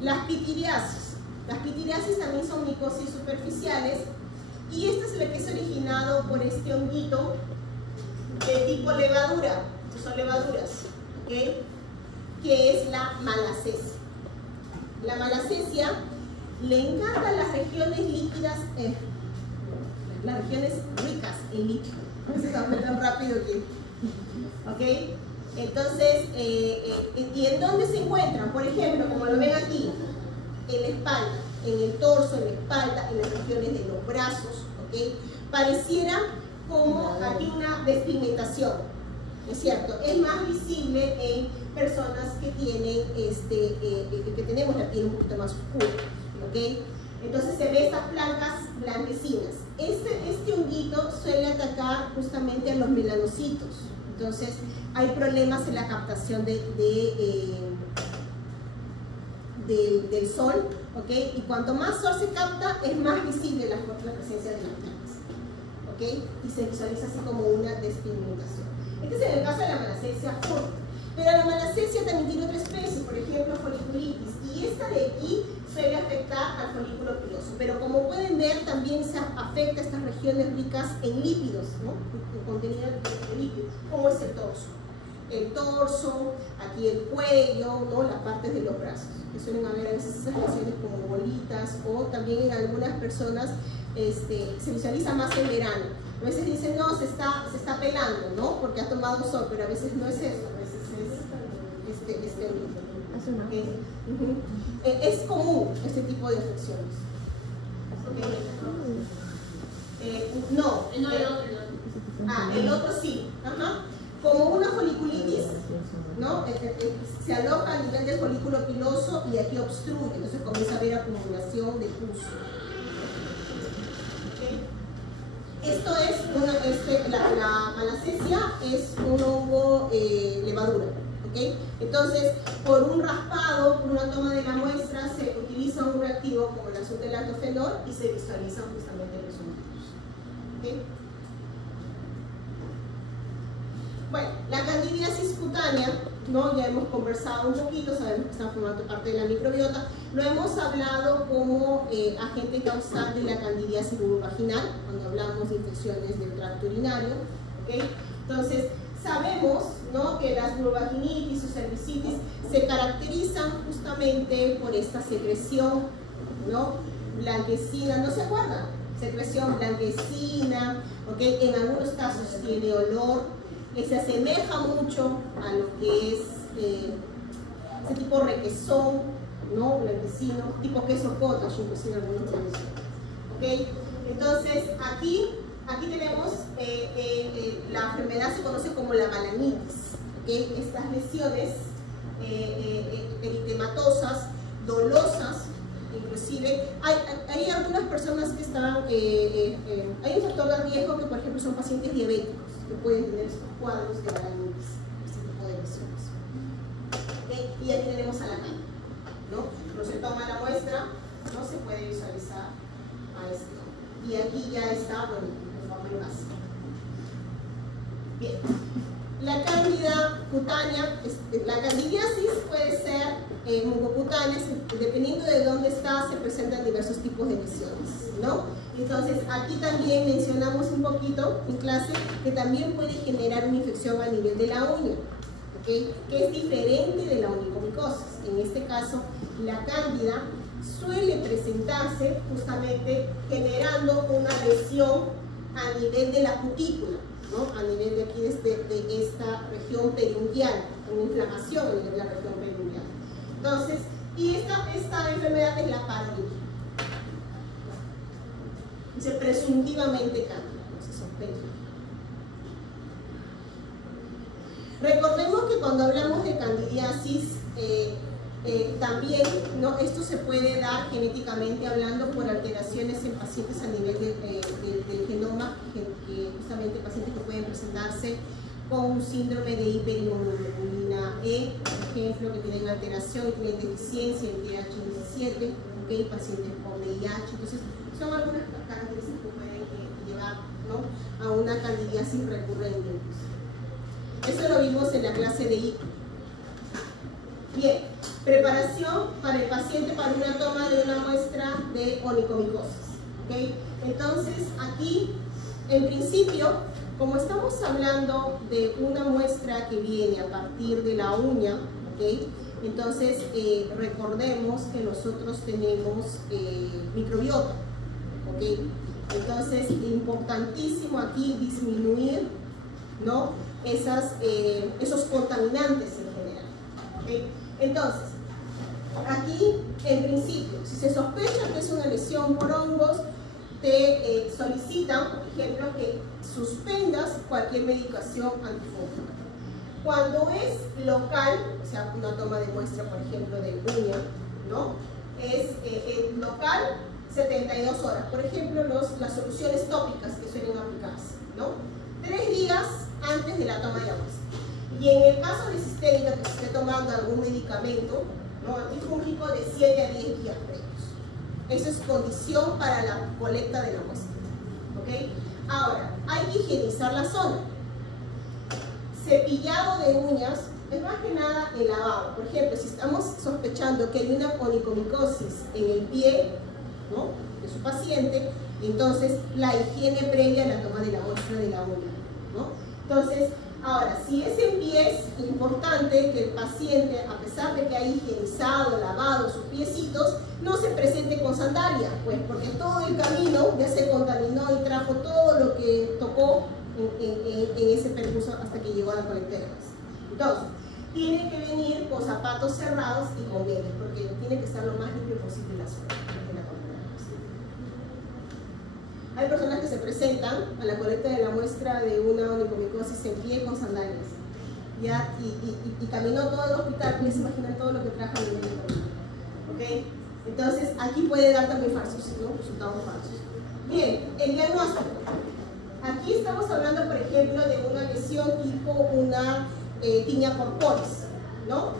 Las pitiriasis. Las pitiriasis también son micosis superficiales, y este es el que es originado por este honguito de tipo levadura, son levaduras, ¿okay?, que es la malacesia. La malacesia le encantan las regiones líquidas, las regiones ricas en líquido. No se tan rápido aquí, ¿ok? Entonces, ¿y en dónde se encuentran? Por ejemplo, como lo ven aquí, en la espalda, en el torso, en la espalda, en las regiones de los brazos, ¿ok? Pareciera como aquí una despigmentación, ¿es cierto? Es más visible en personas que tienen, que tenemos la piel un poquito más oscura, ¿ok? Entonces se ve estas placas blanquecinas. Este honguito suele atacar justamente a los melanocitos. Entonces hay problemas en la captación del sol, ¿ok? Y cuanto más sol se capta, es más visible la presencia de las placas, ¿ok? Y se visualiza así como una despigmentación. Este es en el caso de la malacesia furtiva. Pero la malacesia también tiene otra especie, por ejemplo, foliculitis. Y esta de aquí suele afectar al folículo piloso. Pero como pueden ver, también se afecta a estas regiones ricas en lípidos, ¿no? En contenido de lípidos, como es el torso. El torso, aquí el cuello, ¿no? Las partes de los brazos, que suelen haber a veces esas lesiones como bolitas, o también en algunas personas se visualiza más en verano. A veces dicen, no, se está pelando, ¿no? Porque ha tomado sol, pero a veces no es eso, a veces es es común este tipo de afecciones. No, el otro sí. Ajá. Como una foliculitis, ¿no? Se aloja a nivel del folículo piloso y aquí obstruye, entonces comienza a haber acumulación de pus. Esto es la malacesia es un hongo levadura, ¿ok? Entonces, por un raspado, por una toma de la muestra, se utiliza un reactivo como el azul del lactofenol y se visualizan justamente los hongos, ¿ok? Bueno, la candidiasis cutánea, ¿no? Ya hemos conversado un poquito, sabemos que están formando parte de la microbiota. Lo hemos hablado como agente causal de la candidiasis vulvovaginal, cuando hablamos de infecciones del tracto urinario, ¿ok? Entonces, sabemos, ¿no?, que las vulvovaginitis o cervicitis se caracterizan justamente por esta secreción, ¿no?, blanquecina, ¿no se acuerdan? Secreción blanquecina, ¿ok? En algunos casos tiene olor, que se asemeja mucho a lo que es ese tipo requesón, ¿no? Blanquecino, tipo queso cottage, inclusive algunos productos, ¿ok? Entonces, aquí tenemos la enfermedad se conoce como la balanitis, ¿ok? Estas lesiones eritematosas, dolosas, inclusive hay algunas personas que están, hay un factor de riesgo que por ejemplo son pacientes diabéticos que pueden tener estos cuadros de balanitis, este tipo de lesiones, ¿okay? Y aquí tenemos a la cándida, ¿no? No se toma la muestra, no se puede visualizar a esto, y aquí ya está, bueno, de forma invasiva. Bien, la cándida cutánea, la candidiasis puede ser mucocutánea, dependiendo de dónde está, se presentan diversos tipos de lesiones, ¿no? Entonces, aquí también mencionamos un poquito en clase que también puede generar una infección a nivel de la uña, ¿okay? Que es diferente de la onicomicosis. En este caso, la cándida suele presentarse justamente generando una lesión a nivel de la cutícula, ¿no? A nivel de aquí, de esta región periunguial, una inflamación a nivel de la región periunguial. Entonces, y esta enfermedad es la paralitis. Dice presuntivamente cándida, no se sospecha. Recordemos que cuando hablamos de candidiasis, también, ¿no?, esto se puede dar genéticamente hablando por alteraciones en pacientes a nivel del genoma, que justamente pacientes que pueden presentarse con un síndrome de hiperinmunoglobulina E, por ejemplo, que tienen alteración y tienen deficiencia en TH17, ¿okay? Pacientes con VIH. Entonces, son algunas características que pueden llevar, ¿no?, a una candidiasis recurrente. Eso lo vimos en la clase de I. Bien, preparación para el paciente para una toma de una muestra de onicomicosis, ¿okay? Entonces, aquí, en principio, como estamos hablando de una muestra que viene a partir de la uña, ¿okay?, entonces recordemos que nosotros tenemos microbiota, ¿okay? Entonces, importantísimo aquí disminuir, ¿no?, esos contaminantes en general. ¿Okay? Entonces, aquí, en principio, si se sospecha que es una lesión por hongos, te solicitan, por ejemplo, que suspendas cualquier medicación antifúngica. Cuando es local, o sea, una toma de muestra, por ejemplo, de uña, ¿no? Es local, 72 horas. Por ejemplo, las soluciones tópicas que suelen aplicarse, ¿no? 3 días antes de la toma de la muestra. Y en el caso de sistémica, que se esté tomando algún medicamento, ¿no?, antifúngico, de 7 a 10 días previos. Eso es condición para la colecta de la muestra. ¿Ok? Ahora, hay que higienizar la zona. Cepillado de uñas es más que nada el lavado. Por ejemplo, si estamos sospechando que hay una onicomicosis en el pie, ¿no?, de su paciente, entonces la higiene previa a la toma de la muestra de la uña, ¿no? Entonces, ahora, si es en pies, es importante que el paciente, a pesar de que haya higienizado, lavado sus piecitos, no se presente con sandalias, pues, porque todo el camino ya se contaminó y trajo todo lo que tocó en ese percurso hasta que llegó a la colecta de gas. Entonces, tiene que venir con zapatos cerrados y con medias, porque tiene que estar lo más limpio posible la zona de la colecta de gas. Hay personas que se presentan a la colecta de la muestra de una onicomicosis en pie con sandalias, ¿ya? Y caminó todo el hospital, puedes imaginar todo lo que trajo a nivel de camino. ¿Ok? Entonces, aquí puede dar también falsos, ¿no?, resultados falsos. Bien, el diagnóstico. Aquí estamos hablando, por ejemplo, de una lesión tipo una tinea corporis, ¿no?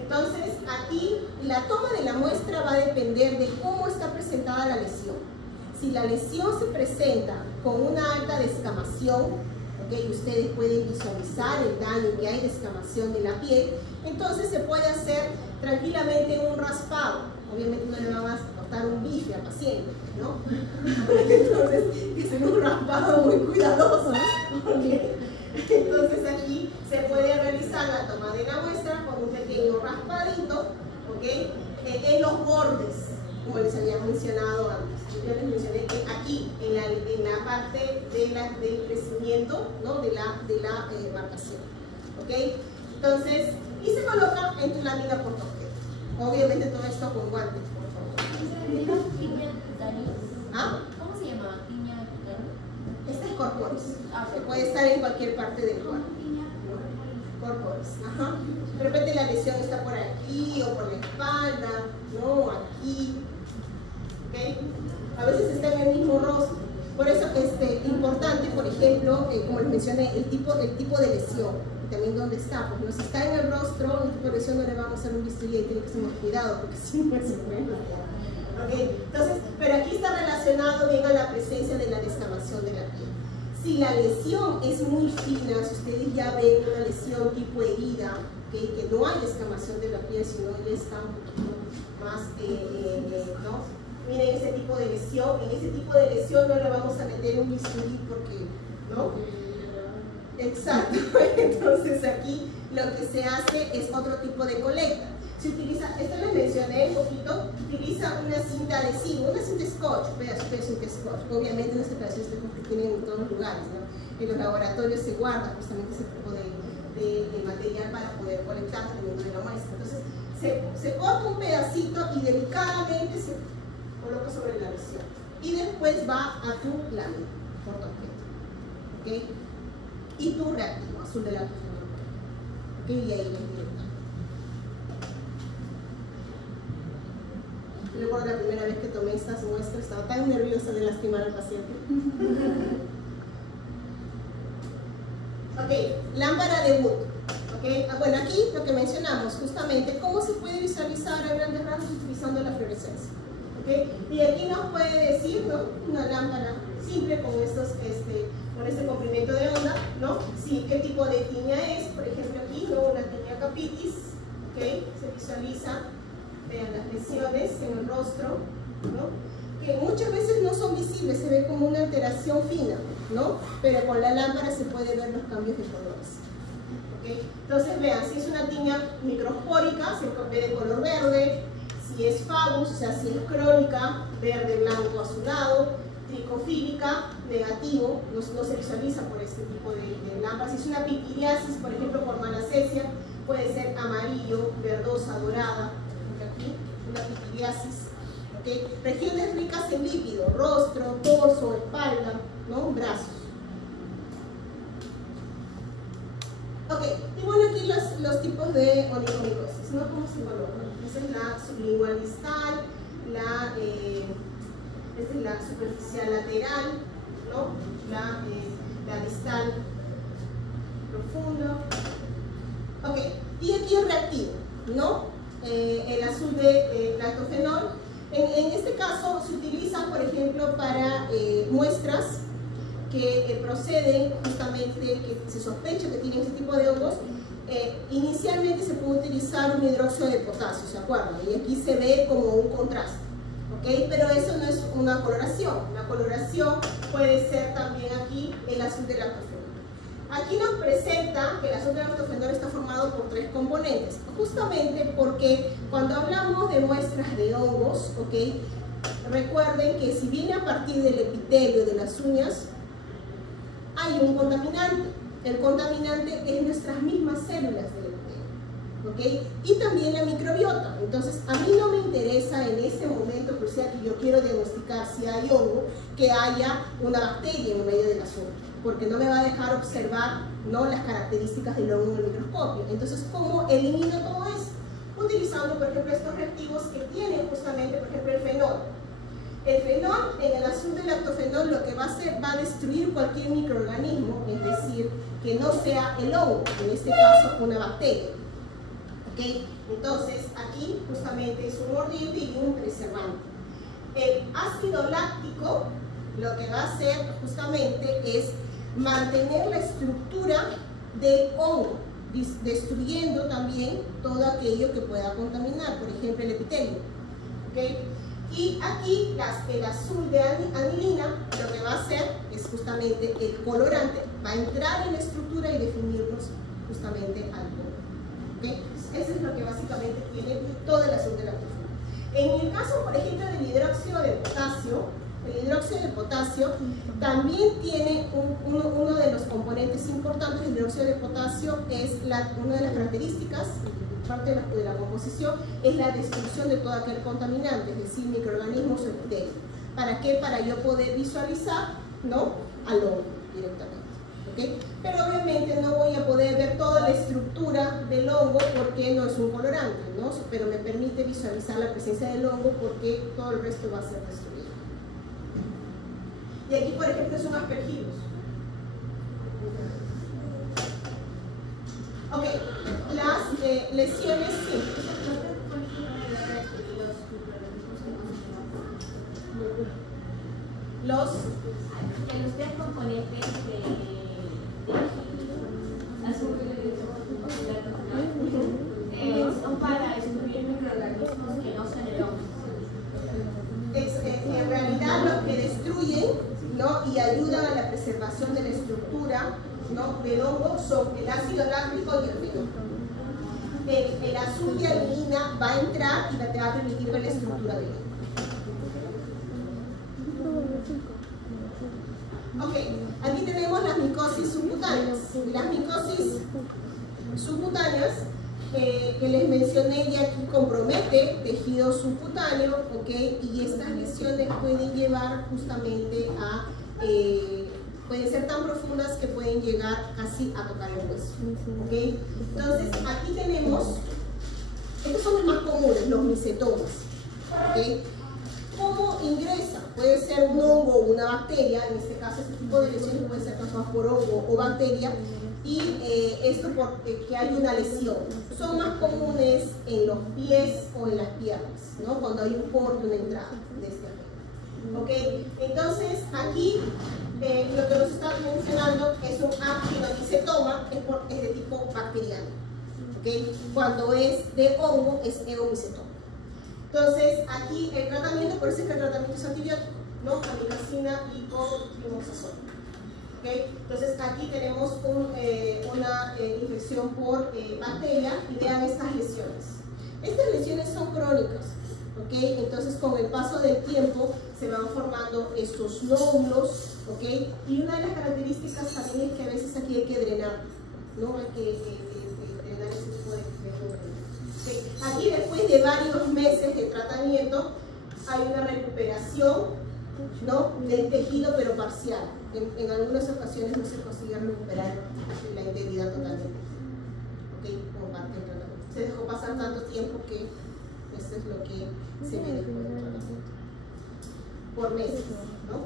Entonces, aquí la toma de la muestra va a depender de cómo está presentada la lesión. Si la lesión se presenta con una alta descamación, ¿okay?, ustedes pueden visualizar el daño que hay de descamación de la piel, entonces se puede hacer tranquilamente un raspado. Obviamente no le vamos a cortar un bife al paciente, ¿no? Entonces, es un raspado muy cuidadoso, ¿no? Okay. Entonces aquí se puede realizar la toma de la muestra con un pequeño raspadito, ¿ok?, en los bordes, como les había mencionado antes. Yo les mencioné que aquí, en la parte del crecimiento, ¿no?, de la marcación, ¿ok? Entonces, y se coloca en tu lámina portoobjeto. Obviamente todo esto con guantes, por favor. ¿Ah? ¿Cómo se llama? ¿Tiña cutaris? Esta es corporis. Que puede estar en cualquier parte del cuerpo. Corporis. Ajá. De repente la lesión está por aquí o por la espalda, ¿no? Aquí. ¿Ok? A veces está en el mismo rostro. Por eso es importante, por ejemplo, como les mencioné, el tipo de lesión. También dónde está, pues no, si está en el rostro, un tipo de lesión no le vamos a hacer un bisturí y tiene que ser más cuidado, porque si no es bueno. ¿Okay? Entonces, pero aquí está relacionado bien a la presencia de la descamación de la piel. Si la lesión es muy fina, si ustedes ya ven una lesión tipo herida, ¿okay?, que no hay descamación de la piel, sino ya está un poquito más, ¿no? Miren ese tipo de lesión, en ese tipo de lesión no le vamos a meter un bisturí porque, ¿no? Exacto, entonces aquí lo que se hace es otro tipo de colecta. Se utiliza, esto les mencioné un poquito, utiliza una cinta adhesiva, una cinta scotch, pedacito de cinta scotch. Obviamente no es el pedacito de scotch que tienen en todos los lugares, ¿no? En los laboratorios se guarda justamente ese tipo de material para poder colectar dependiendo de la muestra. Entonces se corta un pedacito y delicadamente se coloca sobre la lesión. Y después va a tu lámina portoobjeto. ¿Ok? Y tu reactivo, azul de la piel. ¿Ok? Y ahí ves directo. Yo recuerdo la primera vez que tomé estas muestras, estaba tan nerviosa de lastimar al paciente. Ok, lámpara de Wood. Okay. Bueno, aquí lo que mencionamos justamente, cómo se puede visualizar a grandes rasgos utilizando la fluorescencia. ¿Okay? Y aquí nos puede decir, ¿no?, una lámpara simple con con este complemento de onda, ¿no? Sí, qué tipo de tiña es, por ejemplo aquí, ¿no?, una tiña capitis, ¿okay?, se visualiza, vean las lesiones en el rostro, ¿no?, que muchas veces no son visibles, se ve como una alteración fina, ¿no?, pero con la lámpara se puede ver los cambios de colores. ¿Okay? Entonces vean, si es una tiña microspórica, se ve de color verde. Si es fagus, o sea, si es crónica, verde, blanco, azulado. tricofílica negativo, no se visualiza por este tipo de lámparas. Si es una pityriasis, por ejemplo, por malacesia, puede ser amarillo, verdosa, dorada, aquí, una pityriasis. ¿Okay? Regiones ricas en lípido, rostro, torso, espalda, ¿no? Brazos. Ok, y bueno, aquí los tipos de onicomicosis, ¿no? ¿Cómo se valoran? Esa es la sublingual distal, esta es la superficial lateral, ¿no? La distal profundo. Ok, y aquí el reactivo, ¿no? El azul de lactofenol. En este caso se utiliza, por ejemplo, para muestras que proceden justamente, que se sospecha que tienen este tipo de hongos. Inicialmente se puede utilizar un hidróxido de potasio, ¿se acuerdan? Y aquí se ve como un contraste, ¿ok? Pero eso no es una coloración. La coloración puede ser también aquí el azul de lactofenol. Aquí nos presenta que el azul de lactofenol está formado por 3 componentes, justamente porque cuando hablamos de muestras de hongos, ¿ok? Recuerden que si viene a partir del epitelio de las uñas, hay un contaminante. El contaminante es nuestras mismas células del epitelio, ¿ok? Y también la microbiota. Entonces, a mí no me interesa en ese momento crucial que yo quiero diagnosticar si hay hongo, que haya una bacteria en medio del asunto, porque no me va a dejar observar, ¿no?, las características del hongo en el microscopio. Entonces, ¿cómo elimino todo eso? Utilizando, por ejemplo, estos reactivos que tienen justamente, por ejemplo, el fenol. El fenol, en el azul del lactofenol, lo que va a hacer, va a destruir cualquier microorganismo, es decir, que no sea el hongo, en este caso una bacteria. ¿Okay? Entonces, aquí justamente es un mordinte y un preservante. El ácido láctico lo que va a hacer justamente es mantener la estructura del hongo, destruyendo también todo aquello que pueda contaminar, por ejemplo el epitelio. ¿Okay? Y aquí el azul de anilina lo que va a hacer es justamente el colorante, va a entrar en la estructura y definirnos justamente al hongo. ¿Okay? Eso es lo que básicamente tiene todo el azul de lactofenol. En el caso, por ejemplo, del hidróxido de potasio, el hidróxido de potasio también tiene uno de los componentes importantes del hidróxido de potasio, es una de las características, parte de la composición, es la destrucción de todo aquel contaminante, es decir, microorganismos o epitelio. ¿Para qué? Para yo poder visualizar, ¿no?, al hongo directamente. ¿Okay? Pero obviamente no voy a poder ver toda la estructura del hongo porque no es un colorante, ¿no? Pero me permite visualizar la presencia del hongo porque todo el resto va a ser destruido. Y aquí, por ejemplo, son aspergillus. Ok, las lesiones, sí. Los 3 componentes son para destruir microorganismos que no son el hongo. En realidad los que destruyen, ¿no?, y ayudan a la preservación de la estructura, ¿no?, del hongo son el ácido láctico y el fenol. El azul de anilina va a entrar y te va a permitir ver la estructura del hongo. Ok, aquí tenemos las micosis subcutáneas. Las micosis subcutáneas que les mencioné ya aquí compromete tejido subcutáneo, ¿ok? Y estas lesiones pueden llevar justamente a, pueden ser tan profundas que pueden llegar casi a tocar el hueso, ¿ok? Entonces aquí tenemos, estos son los más comunes, los micetomas, ¿ok? ¿Cómo ingresa? Puede ser un hongo o una bacteria, en este caso este tipo de lesiones puede ser causadas por hongo o bacteria, y esto porque hay una lesión. Son más comunes en los pies o en las piernas, ¿no?, cuando hay un corte, una entrada de este agente. ¿Okay? Entonces aquí lo que nos está mencionando es un actinomicetoma, es de tipo bacteriano. ¿Okay? Cuando es de hongo es eomicetoma. Entonces aquí el tratamiento, por eso es que el tratamiento es antibiótico, ¿no?, amilacina y con flumozazol. ¿Okay? Entonces aquí tenemos una infección por bacteria y vean estas lesiones. Estas lesiones son crónicas, ¿ok? Entonces con el paso del tiempo se van formando estos nódulos, ¿ok? Y una de las características también es que a veces aquí hay que drenar, ¿no? Hay que drenar ese tipo de ¿okay? Aquí después de varios meses de tratamiento hay una recuperación, ¿no? Del tejido, pero parcial. En algunas ocasiones no se consigue recuperar la integridad totalmente, ¿ok? Como parte del tratamiento. Se dejó pasar tanto tiempo que esto es lo que se ve después del tratamiento. Por meses, ¿no?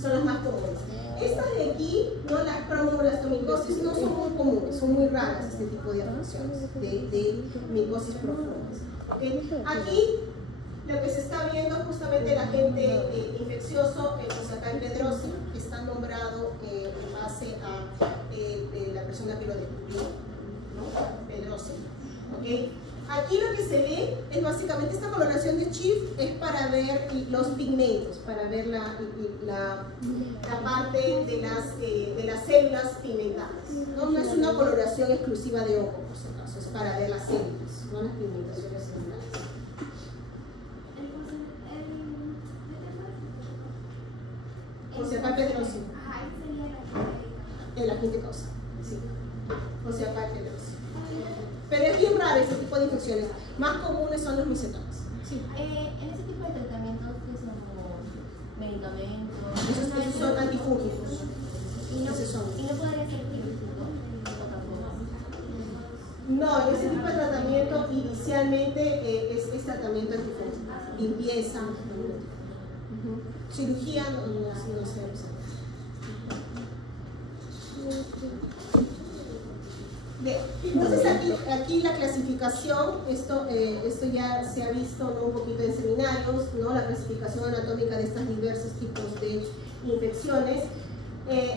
Son las más comunes. Estas de aquí, ¿no? Las cromoblastomicosis no son muy comunes, son muy raras este tipo de afecciones de micosis profundas. ¿Okay? Aquí lo que se está viendo es justamente el agente infeccioso, el Cosacal pedrosi, que está nombrado en base a la persona que lo descubrió, ¿no? Pedrosi. ¿Okay? Aquí lo que se ve es básicamente esta coloración de Schiff es para ver los pigmentos, para ver la parte de las células pigmentadas. No es una coloración exclusiva de ojo, por si acaso, es para ver las células, no las pigmentaciones celulares. Cosacal pedrosi. El agente causa, sí. Cosacal pedrosi. Pero es bien raro este tipo de infecciones. Más comunes son los micetomas. Sí. En ese tipo de tratamientos, ¿qué son medicamentos? Esos son antifúngicos. ¿Y no podría ser quirúrgico? No, en ese tipo de tratamiento inicialmente es tratamiento antifúngico. Limpieza. Cirugía no se usa. Bien, entonces aquí la clasificación, esto ya se ha visto, ¿no? Un poquito en seminarios, ¿no? La clasificación anatómica de estos diversos tipos de infecciones.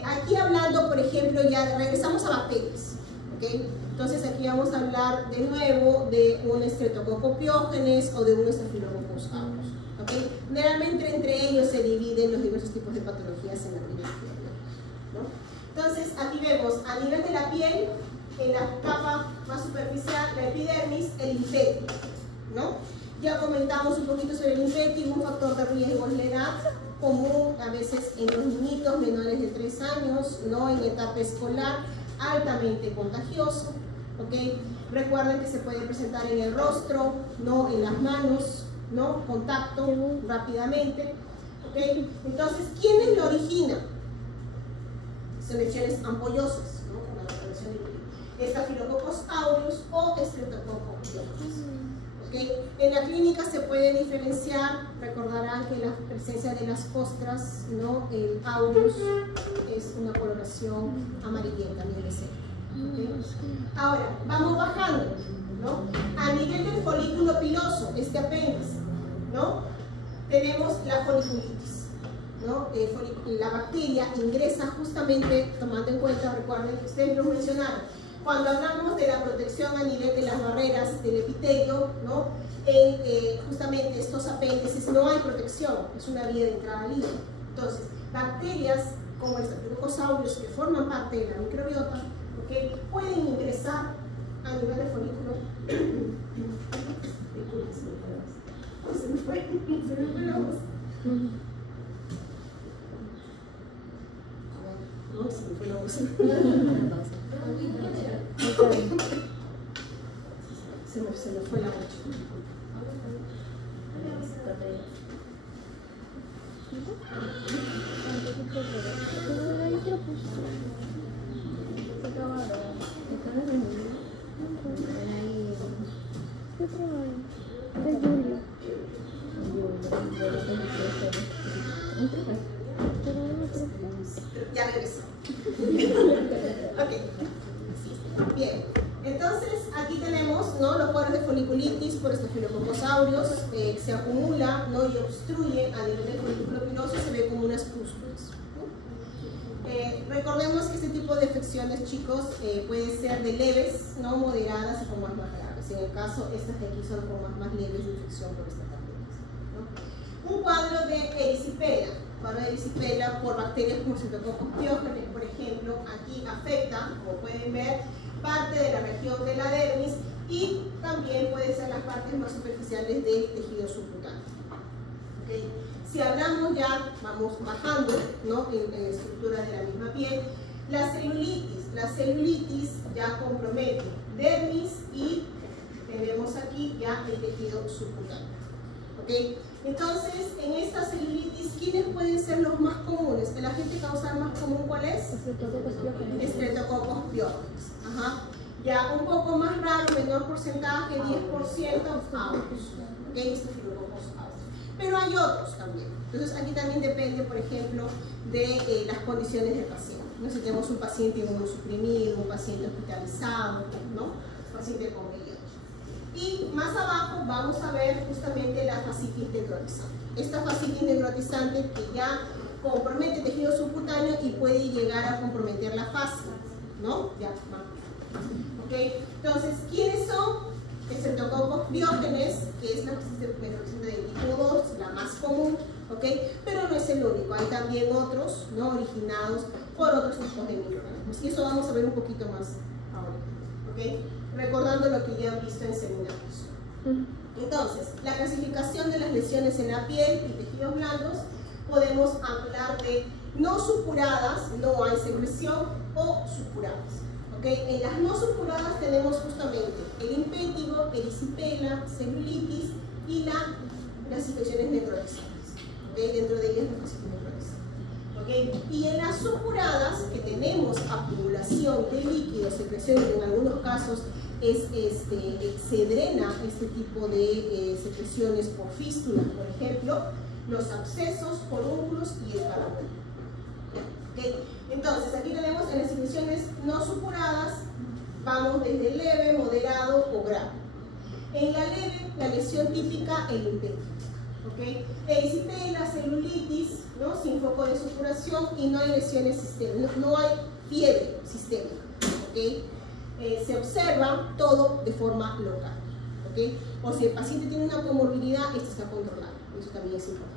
Aquí hablando, por ejemplo, ya regresamos a bacterias, ¿okay? Entonces aquí vamos a hablar de nuevo de un Streptococcus pyogenes o de un Staphylococcus aureus, ¿okay? Generalmente entre ellos se dividen los diversos tipos de patologías en la primera piel, ¿no? Entonces aquí vemos a nivel de la piel, en la capa más superficial, la epidermis, el linfético, ¿no? Ya comentamos un poquito sobre el linfético, un factor de riesgo es la edad, común a veces en los niñitos menores de 3 años, ¿no? En etapa escolar, altamente contagioso, ¿ok? Recuerden que se puede presentar en el rostro, ¿no? En las manos, ¿no? Contacto rápidamente, ¿ok? Entonces, ¿quiénes lo originan? Son lesiones ampollosas, ¿no? Con la aparición de Staphylococcus aureus o Streptococcus pyogenes. ¿Okay? En la clínica se puede diferenciar, recordarán que la presencia de las costras, ¿no? El aureus es una coloración amarillenta, nivel C. ¿Okay? Ahora, vamos bajando, ¿no? A nivel del folículo piloso, este apéndice, ¿no? Tenemos la foliculitis, ¿no? La bacteria ingresa justamente, tomando en cuenta, recuerden que ustedes lo mencionaron, cuando hablamos de la protección a nivel de las barreras del epitelio, ¿no? Justamente estos apéndices no hay protección, es una vía de entrada libre. Entonces, bacterias como el Staphylococcus aureus que forman parte de la microbiota, ¿okay? Pueden ingresar a nivel del folículo. Se me fue la voz. No, se me fue la voz. Se me fue la voz. Ya regresó. Ok. Bien. Entonces, aquí tenemos, ¿no? Los cuadros de foliculitis por Staphylococcus aureus, se acumula, ¿no? Y obstruye a nivel del folículo piloso, se ve como unas pústulas, ¿no? Recordemos que este tipo de afecciones, chicos, puede ser de leves, ¿no? Moderadas y formas más graves. En el caso, estas de aquí son formas más leves de infección por esta bacteria, ¿no? Un cuadro de erisipela por bacterias como Streptococcus pyogenes, por ejemplo, aquí afecta, como pueden ver, parte de la región de la dermis y también pueden ser las partes más superficiales del tejido subcutáneo. ¿Okay? Si hablamos ya, vamos bajando, ¿no?, en la estructura de la misma piel, la celulitis ya compromete dermis y tenemos aquí ya el tejido subcutáneo. ¿Okay? Entonces, en esta celulitis, ¿quiénes pueden ser los más comunes? ¿El agente causal más común cuál es? Streptococcus pyogenes. Ajá. Ya un poco más raro, menor porcentaje, 10%, aureus. ¿Okay? Staphylococcus aureus. Pero hay otros también. Entonces, aquí también depende, por ejemplo, de las condiciones del paciente. No sé si tenemos un paciente inmunosuprimido, un paciente hospitalizado, ¿no? Un paciente con VIH. Y más abajo vamos a ver justamente la fascitis necrotizante. Esta fascitis necrotizante que ya compromete el tejido subcutáneo y puede llegar a comprometer la fascia, ¿no? Ya, ¿ok? Entonces, ¿quiénes son? Streptococcus pyogenes, que es la fascitis necrotizante del tipo 2, la más común, ¿ok? Pero no es el único, hay también otros, ¿no?, originados por otros tipos de microorganismos. Y eso vamos a ver un poquito más ahora, ¿ok? Recordando lo que ya han visto en seminarios. Entonces, la clasificación de las lesiones en la piel y tejidos blandos, podemos hablar de no supuradas, no hay secreción, o supuradas. ¿Okay? En las no supuradas tenemos justamente el impétigo, erisipela, celulitis y las infecciones necrotizantes. ¿Okay? Dentro de ellas la fascitis necrotizante. ¿Okay? Y en las supuradas, que tenemos acumulación de líquido, secreción, y en algunos casos se drena este tipo de secreciones por fístulas, por ejemplo, los abscesos, forúnculos y el carácter. ¿Okay? Entonces, aquí tenemos en las infecciones no supuradas, vamos desde leve, moderado o grave. En la leve, la lesión típica, el impétigo. ¿Okay? Erisipela, celulitis, ¿no?, sin foco de supuración, y no hay lesiones sistémicas, no hay fiebre sistémica. ¿Okay? Se observa todo de forma local. ¿Okay? O si el paciente tiene una comorbilidad, esto está controlado. Eso también es importante.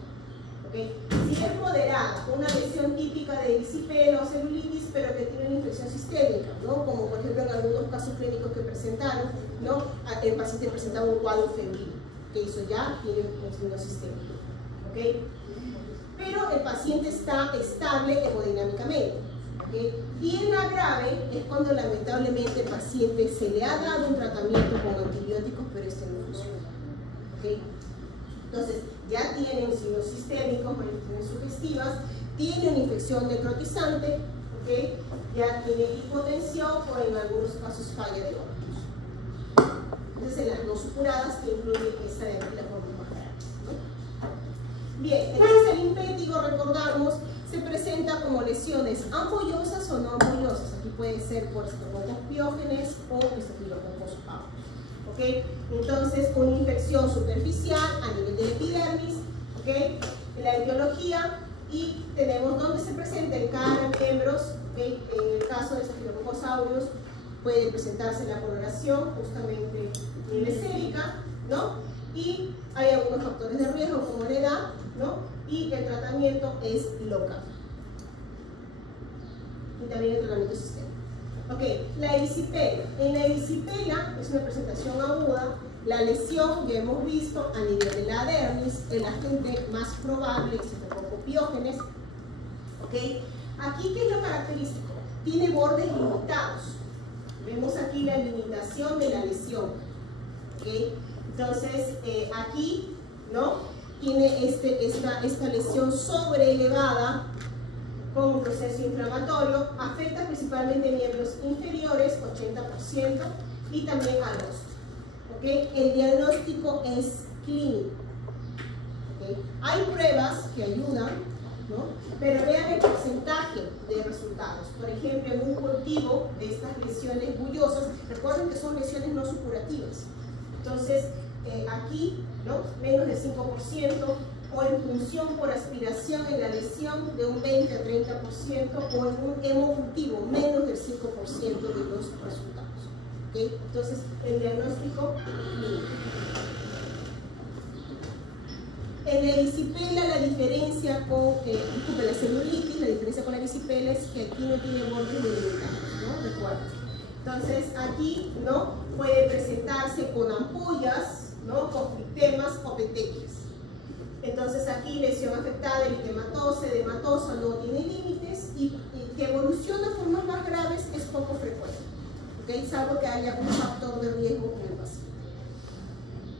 ¿Okay? Si es moderada, una lesión típica de erisipela o celulitis, pero que tiene una infección sistémica, ¿no?, como por ejemplo en algunos casos clínicos que presentaron, ¿no?, el paciente presentaba un cuadro febril, que eso ya tiene un signo sistémico. ¿Okay? Pero el paciente está estable hemodinámicamente. ¿Okay? Y en la grave es cuando lamentablemente el paciente se le ha dado un tratamiento con antibióticos, pero este no funciona. ¿Okay? Entonces, ya tienen signos sistémicos, manifestaciones sugestivas, tiene una infección necrotizante, ¿okay?, ya tiene hipotensión o en algunos casos falla de órganos. Entonces, en las no supuradas, que incluye esta de aquí, la forma más grave, ¿no? Bien, entonces el impétigo, recordamos, se presenta como lesiones ampollosas o no ampollosas. Aquí puede ser por Streptococcus pyogenes o Staphylococcus aureus. ¿Okay? Entonces, una infección superficial a nivel de epidermis, ¿okay?, la etiología, y tenemos dónde se presenta en cara, miembros. ¿Okay? En el caso de Staphylococcus aureus puede presentarse la coloración justamente mesérica, ¿no? Y hay algunos factores de riesgo como la edad, ¿no? Y el tratamiento es local. Y también el tratamiento sistémico. Ok, la erisipela. En la erisipela es una presentación aguda. La lesión ya hemos visto a nivel de la dermis, el agente más probable es Streptococcus pyogenes. Ok, aquí ¿qué es lo característico? Tiene bordes limitados. Vemos aquí la limitación de la lesión. Ok, entonces aquí, ¿no?, tiene esta lesión sobreelevada con un proceso inflamatorio, afecta principalmente miembros inferiores, 80%, y también a los. ¿Okay? El diagnóstico es clínico. ¿Okay? Hay pruebas que ayudan, ¿no?, pero vean el porcentaje de resultados. Por ejemplo, en un cultivo de estas lesiones bullosas, recuerden que son lesiones no supurativas. Entonces, aquí, ¿no?, menos del 5%, o en función por aspiración en la lesión de un 20 a 30%, o en un hemocultivo menos del 5% de los resultados. ¿Okay? Entonces, el diagnóstico clínico. En la erisipela, la diferencia con la celulitis, la diferencia con la erisipela es que aquí no tiene bordes delimitados, ¿no? Recuerden. Entonces aquí, ¿no?, puede presentarse con ampollas, ¿no?, con criptemas o petequias. Entonces aquí lesión afectada, eritematosa, edematosa, no tiene límites y que evoluciona a formas más graves es poco frecuente, ¿okay?, salvo que haya un factor de riesgo en el paciente.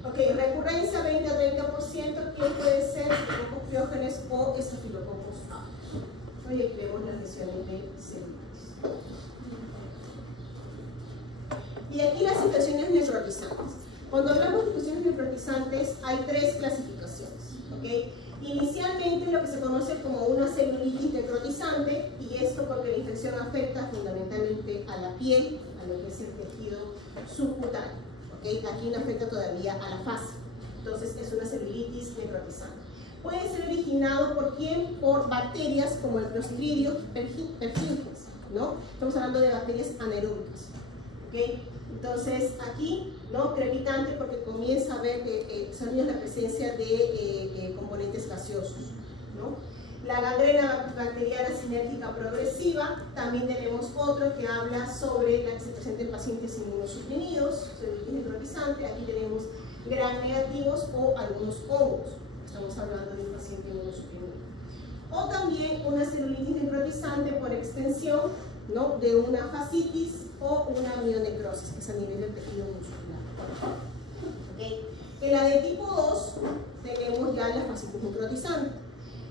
Ok, recurrencia 20 a 30%, ¿quién puede ser? Estafilococos piógenes o estafilococos aureus. Y aquí vemos las lesiones de células. Y aquí las infecciones necrotizantes. Cuando hablamos de infecciones necrotizantes hay tres clasificaciones. ¿Okay? Inicialmente lo que se conoce como una celulitis necrotizante, y esto porque la infección afecta fundamentalmente a la piel, a lo que es el tejido subcutáneo. ¿Okay? Aquí no afecta todavía a la fase, entonces es una celulitis necrotizante. Puede ser originado por quién? Por bacterias como el Clostridium perfringens, ¿no? Estamos hablando de bacterias anaeróbicas. ¿Okay? Entonces aquí, ¿no?, crepitante porque comienza a haber la presencia de componentes gaseosos, ¿no? La gangrena bacteriana sinérgica progresiva, también tenemos otro que habla sobre la que se presenta en pacientes inmunosuprimidos, celulitis necrotizante. Aquí tenemos gram negativos o algunos hongos, estamos hablando de un paciente inmunosuprimido. O también una celulitis necrotizante por extensión, ¿no?, de una fascitis o una mionecrosis, que es a nivel del tejido muscular. ¿Okay? En la de tipo 2 tenemos ya la fascitis necrotizante.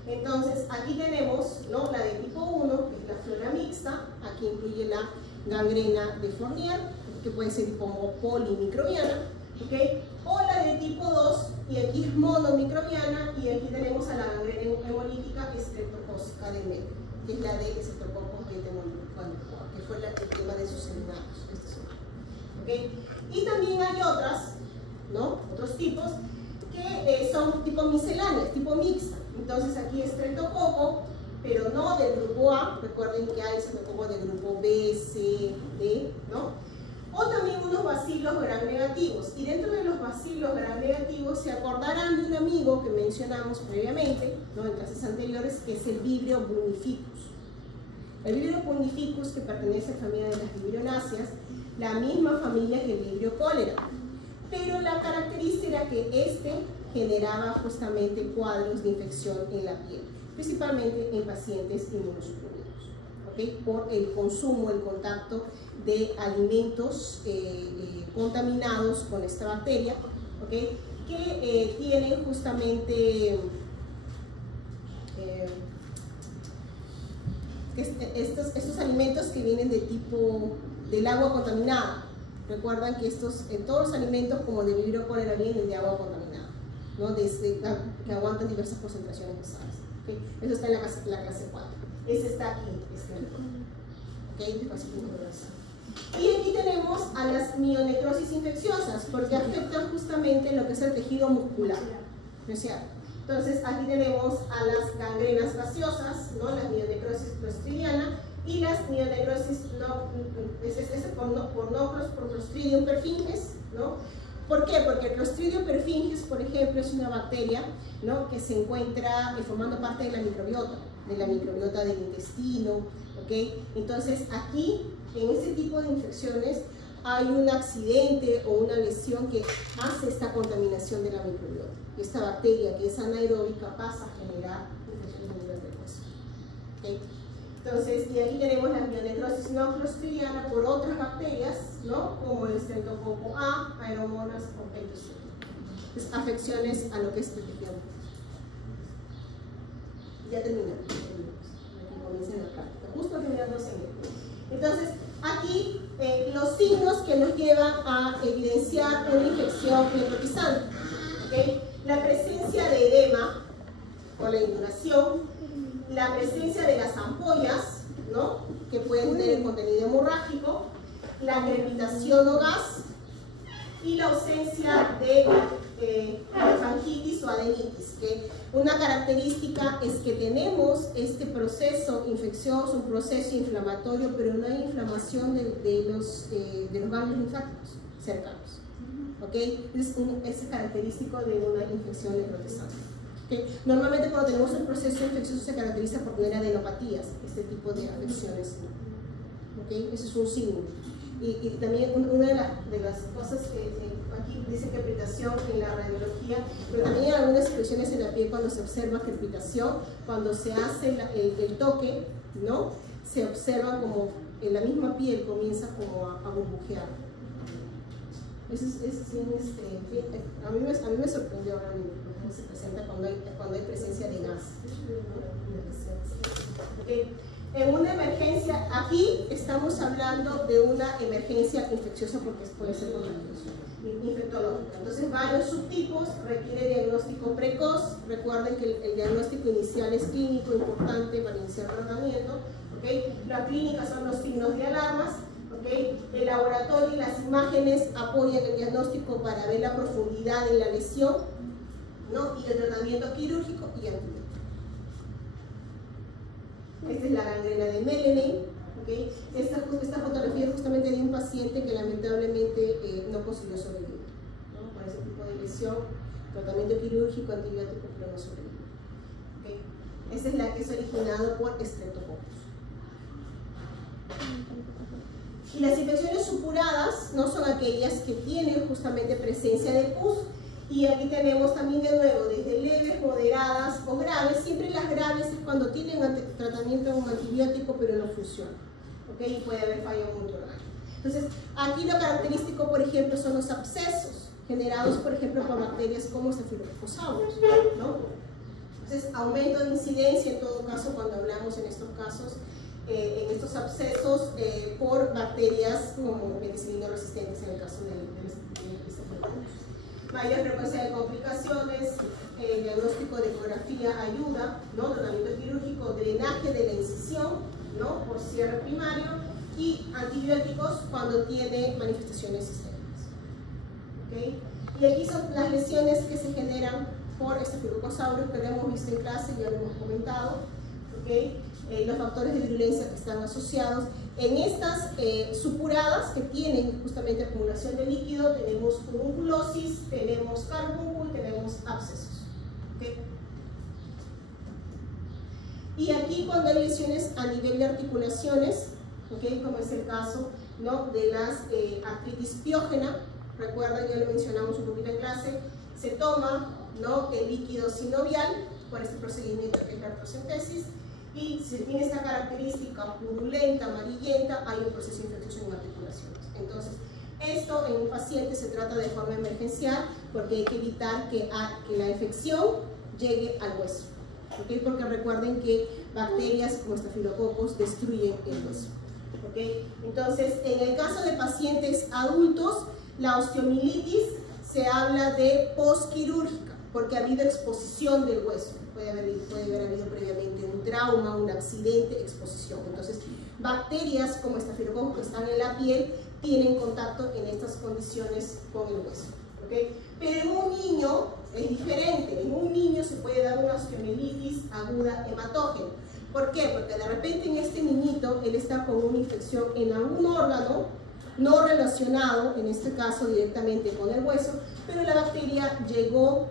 Entonces aquí tenemos, ¿no?, la de tipo 1, que es la flora mixta. Aquí incluye la gangrena de Fournier, que puede ser como polimicrobiana, ¿okay?, o la de tipo 2, y aquí es monomicrobiana, y aquí tenemos a la gangrena hemolítica estreptocócica de Meckel, que es la de Streptococcus que fue el tema de sus seminarios. ¿Okay? Y también hay otras, ¿no?, otros tipos que son tipo misceláneas, tipo mixta. Entonces aquí es Streptococo, pero no del grupo A. Recuerden que hay Streptococo del grupo B, C, D, ¿no? O también unos bacilos gram negativos. Y dentro de los bacilos gram negativos se acordarán de un amigo que mencionamos previamente, ¿no?, en clases anteriores, que es el Vibrio bullificus. El Vibrio bullificus, que pertenece a la familia de las vibrionáceas, la misma familia que el Vibrio cólera. Pero la característica era que este generaba justamente cuadros de infección en la piel, principalmente en pacientes inmunosuprimidos, ¿okay?, por el consumo, el contacto de alimentos contaminados con esta bacteria, ¿okay?, que tienen justamente estos alimentos que vienen de tipo del agua contaminada. Recuerdan que todos los alimentos como el de Vibrio cólera vienen de agua contaminada, ¿no?, que aguantan diversas concentraciones de sales. ¿Okay? Eso está en la clase 4. Ese está aquí, ¿okay? Y aquí tenemos a las mionecrosis infecciosas, porque afectan justamente lo que es el tejido muscular, ¿no es cierto? Entonces aquí tenemos a las gangrenas gaseosas, ¿no?, la mionecrosis clostridiana, y las mionecrosis por Clostridium perfringens, ¿no? ¿Por qué? Porque el Clostridium perfringens, por ejemplo, es una bacteria, ¿no?, que se encuentra formando parte de la microbiota del intestino, ¿ok? Entonces aquí, en este tipo de infecciones, hay un accidente o una lesión que hace esta contaminación de la microbiota. Esta bacteria, que es anaeróbica, pasa a generar infecciones a nivel del hueso. ¿Okay? Entonces, y aquí tenemos la mionecrosis no clostridiana por otras bacterias, ¿no?, como el Streptococcus A, Aeromonas o Petrocelus. Entonces, afecciones a lo que es el tejido. Ya terminamos. Aquí comienzan la práctica, justo terminando el semestre. Entonces, aquí los signos que nos llevan a evidenciar una infección necrotizante. ¿Okay? La presencia de edema o la induración, la presencia de las ampollas, ¿no?, que pueden tener contenido hemorrágico, la crepitación o gas y la ausencia de fangitis o adenitis. ¿Okay? Una característica es que tenemos este proceso infeccioso, un proceso inflamatorio, pero no hay inflamación de los ganglios linfáticos cercanos. ¿Okay? Es característico de una infección necrotizante. ¿Okay? Normalmente cuando tenemos un proceso infeccioso se caracteriza por tener adenopatías, este tipo de afecciones. ¿Okay? Ese es un signo. Y también una de las cosas que aquí dice crepitación en la radiología, pero también hay algunas expresiones en la piel cuando se observa crepitación, cuando se hace el toque, ¿no? Se observa como en la misma piel comienza como a burbujear. Eso es bien, a mí me sorprendió ahora mismo, cómo se presenta cuando hay presencia de gas. Okay. En una emergencia, aquí estamos hablando de una emergencia infecciosa porque puede ser infectológica. Entonces, varios subtipos, requiere diagnóstico precoz. Recuerden que el diagnóstico inicial es clínico, importante para iniciar tratamiento. ¿Okay? Las clínicas son los signos de alarmas. ¿Okay? El laboratorio y las imágenes apoyan el diagnóstico para ver la profundidad de la lesión, ¿no? Y el tratamiento quirúrgico y antibiótico. Esta es la gangrena de Melaine. ¿Okay? Esta fotografía es justamente de un paciente que lamentablemente no consiguió sobrevivir, ¿no? Con ese tipo de lesión, tratamiento quirúrgico, antibiótico, pero no sobrevivió. ¿Okay? Esta es la que es originada por Streptococcus. Y las infecciones supuradas no son aquellas que tienen justamente presencia de pus. Y aquí tenemos también de nuevo, desde leves, moderadas o graves. Siempre las graves es cuando tienen tratamiento con antibiótico pero no funciona. ¿Okay? Y puede haber fallo multiorgánico. Entonces, aquí lo característico, por ejemplo, son los abscesos generados, por ejemplo, por bacterias como Staphylococcus aureus, ¿no? Entonces, aumento de incidencia en todo caso cuando hablamos en estos casos, en estos abscesos por bacterias como penicilino resistentes en el caso del Staphylococcus. Mayor frecuencia de complicaciones, diagnóstico de ecografía ayuda, ¿no? Tratamiento quirúrgico, drenaje de la incisión, ¿no? Por cierre primario, y antibióticos cuando tiene manifestaciones sistémicas. ¿Okay? Y aquí son las lesiones que se generan por Staphylococcus aureus que lo hemos visto en clase, ya lo hemos comentado. ¿Okay? Los factores de virulencia que están asociados. En estas supuradas que tienen justamente acumulación de líquido, tenemos furunculosis, tenemos carbúnculo y tenemos abscesos. ¿Okay? Y aquí cuando hay lesiones a nivel de articulaciones, ¿okay? Como es el caso, ¿no? De las artritis piógena, recuerdan, ya lo mencionamos un poquito en clase, se toma, ¿no? El líquido sinovial por este procedimiento que es la artrocentesis. Y si tiene esta característica purulenta, amarillenta, hay un proceso infeccioso en articulaciones. Entonces, esto en un paciente se trata de forma emergencial porque hay que evitar que la infección llegue al hueso. ¿Okay? Porque recuerden que bacterias como Staphylococcus destruyen el hueso. ¿Okay? Entonces, en el caso de pacientes adultos, la osteomielitis se habla de posquirúrgica porque ha habido exposición del hueso. Puede haber habido previamente un trauma, un accidente, exposición. Entonces, bacterias como Staphylococcus que están en la piel tienen contacto en estas condiciones con el hueso. ¿Okay? Pero en un niño es diferente. En un niño se puede dar una osteomielitis aguda hematógena. ¿Por qué? Porque de repente en este niñito él está con una infección en algún órgano no relacionado, en este caso directamente con el hueso, pero la bacteria llegó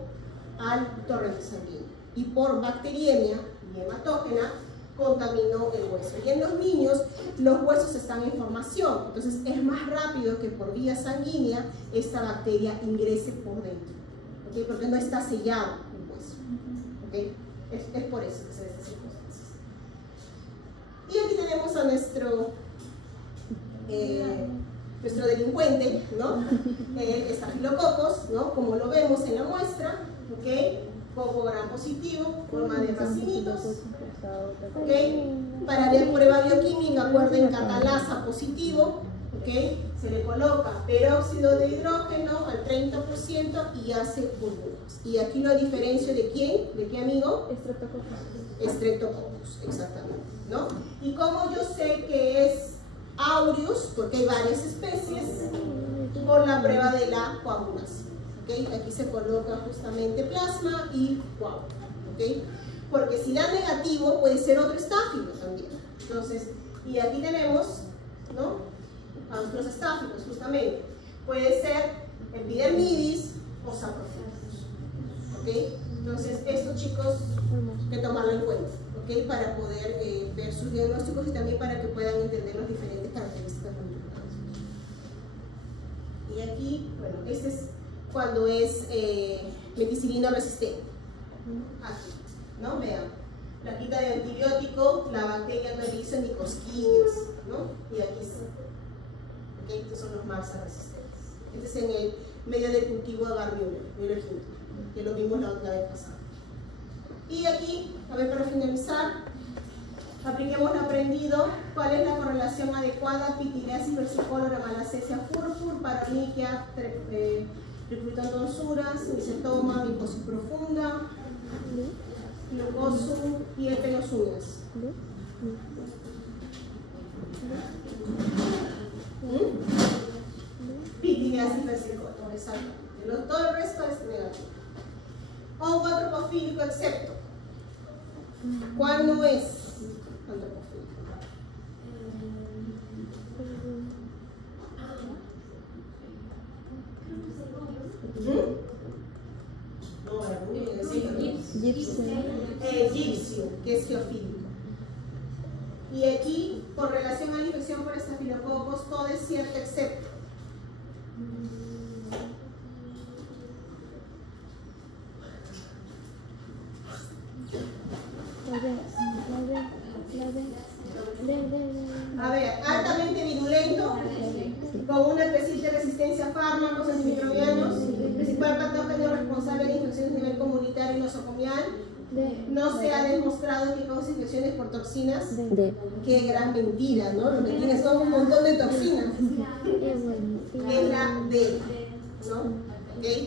al torrente sanguíneo y por bacteriemia y hematógena contaminó el hueso. Y en los niños los huesos están en formación, entonces es más rápido que por vía sanguínea esta bacteria ingrese por dentro, ¿okay? Porque no está sellado el hueso. ¿Okay? Es por eso que se da estas circunstancias. Y aquí tenemos a nuestro delincuente, ¿no? El Staphylococcus, ¿no? Como lo vemos en la muestra, ¿okay? Coco gram positivo, forma de racimitos, ¿okay? Para la prueba bioquímica, acuerden, catalasa positivo, ¿okay? Se le coloca peróxido de hidrógeno al 30% y hace burbujas. Y aquí lo diferencio de quién, ¿de qué amigo? Streptococcus, exactamente, ¿no? Y como yo sé que es aureus, porque hay varias especies, por la prueba de la coagulación. ¿Okay? Aquí se coloca justamente plasma y coágulo. ¿Okay? Porque si da negativo puede ser otro estáfilo también. Entonces, y aquí tenemos, ¿no? A nuestros estáfilos justamente. Puede ser epidermidis o saprofilus. ¿Okay? Entonces, estos chicos hay que tomarlo en cuenta. ¿Okay? Para poder ver sus diagnósticos y también para que puedan entender las diferentes características moleculares. Y aquí, bueno, este es cuando es meticilina resistente. Aquí, ¿no? Vean, plaquita de antibiótico, la bacteria no le hizo ni cosquillas, ¿no? Y aquí está. Okay, estos son los MRSA resistentes. Este es en el medio de cultivo de agar viola, que lo vimos la vez pasada. Y aquí, a ver, para finalizar, apliquemos lo aprendido. ¿Cuál es la correlación adecuada? Pitiliasis versicolor, malacesia furfur, paroniquia, recruitón tonsuras, nicetoma, micosis profunda, glucosum y epenosumias. Pitiliasis versicolor, exacto. Todo el resto es negativo. Hongo antropofílico excepto. ¿Cuál no es antropofílico? Egipcio, que es geofílico. Y aquí, con relación a la infección por estafilococos, todo es cierto excepto. A ver, altamente virulento, con una creciente resistencia a fármacos antimicrobianos, principal patógeno responsable de infecciones a nivel comunitario y nosocomial. No se ha demostrado que causa infecciones por toxinas. Qué gran mentira, ¿no? Lo que tiene son un montón de toxinas. Es la D, ¿no? ¿Okay?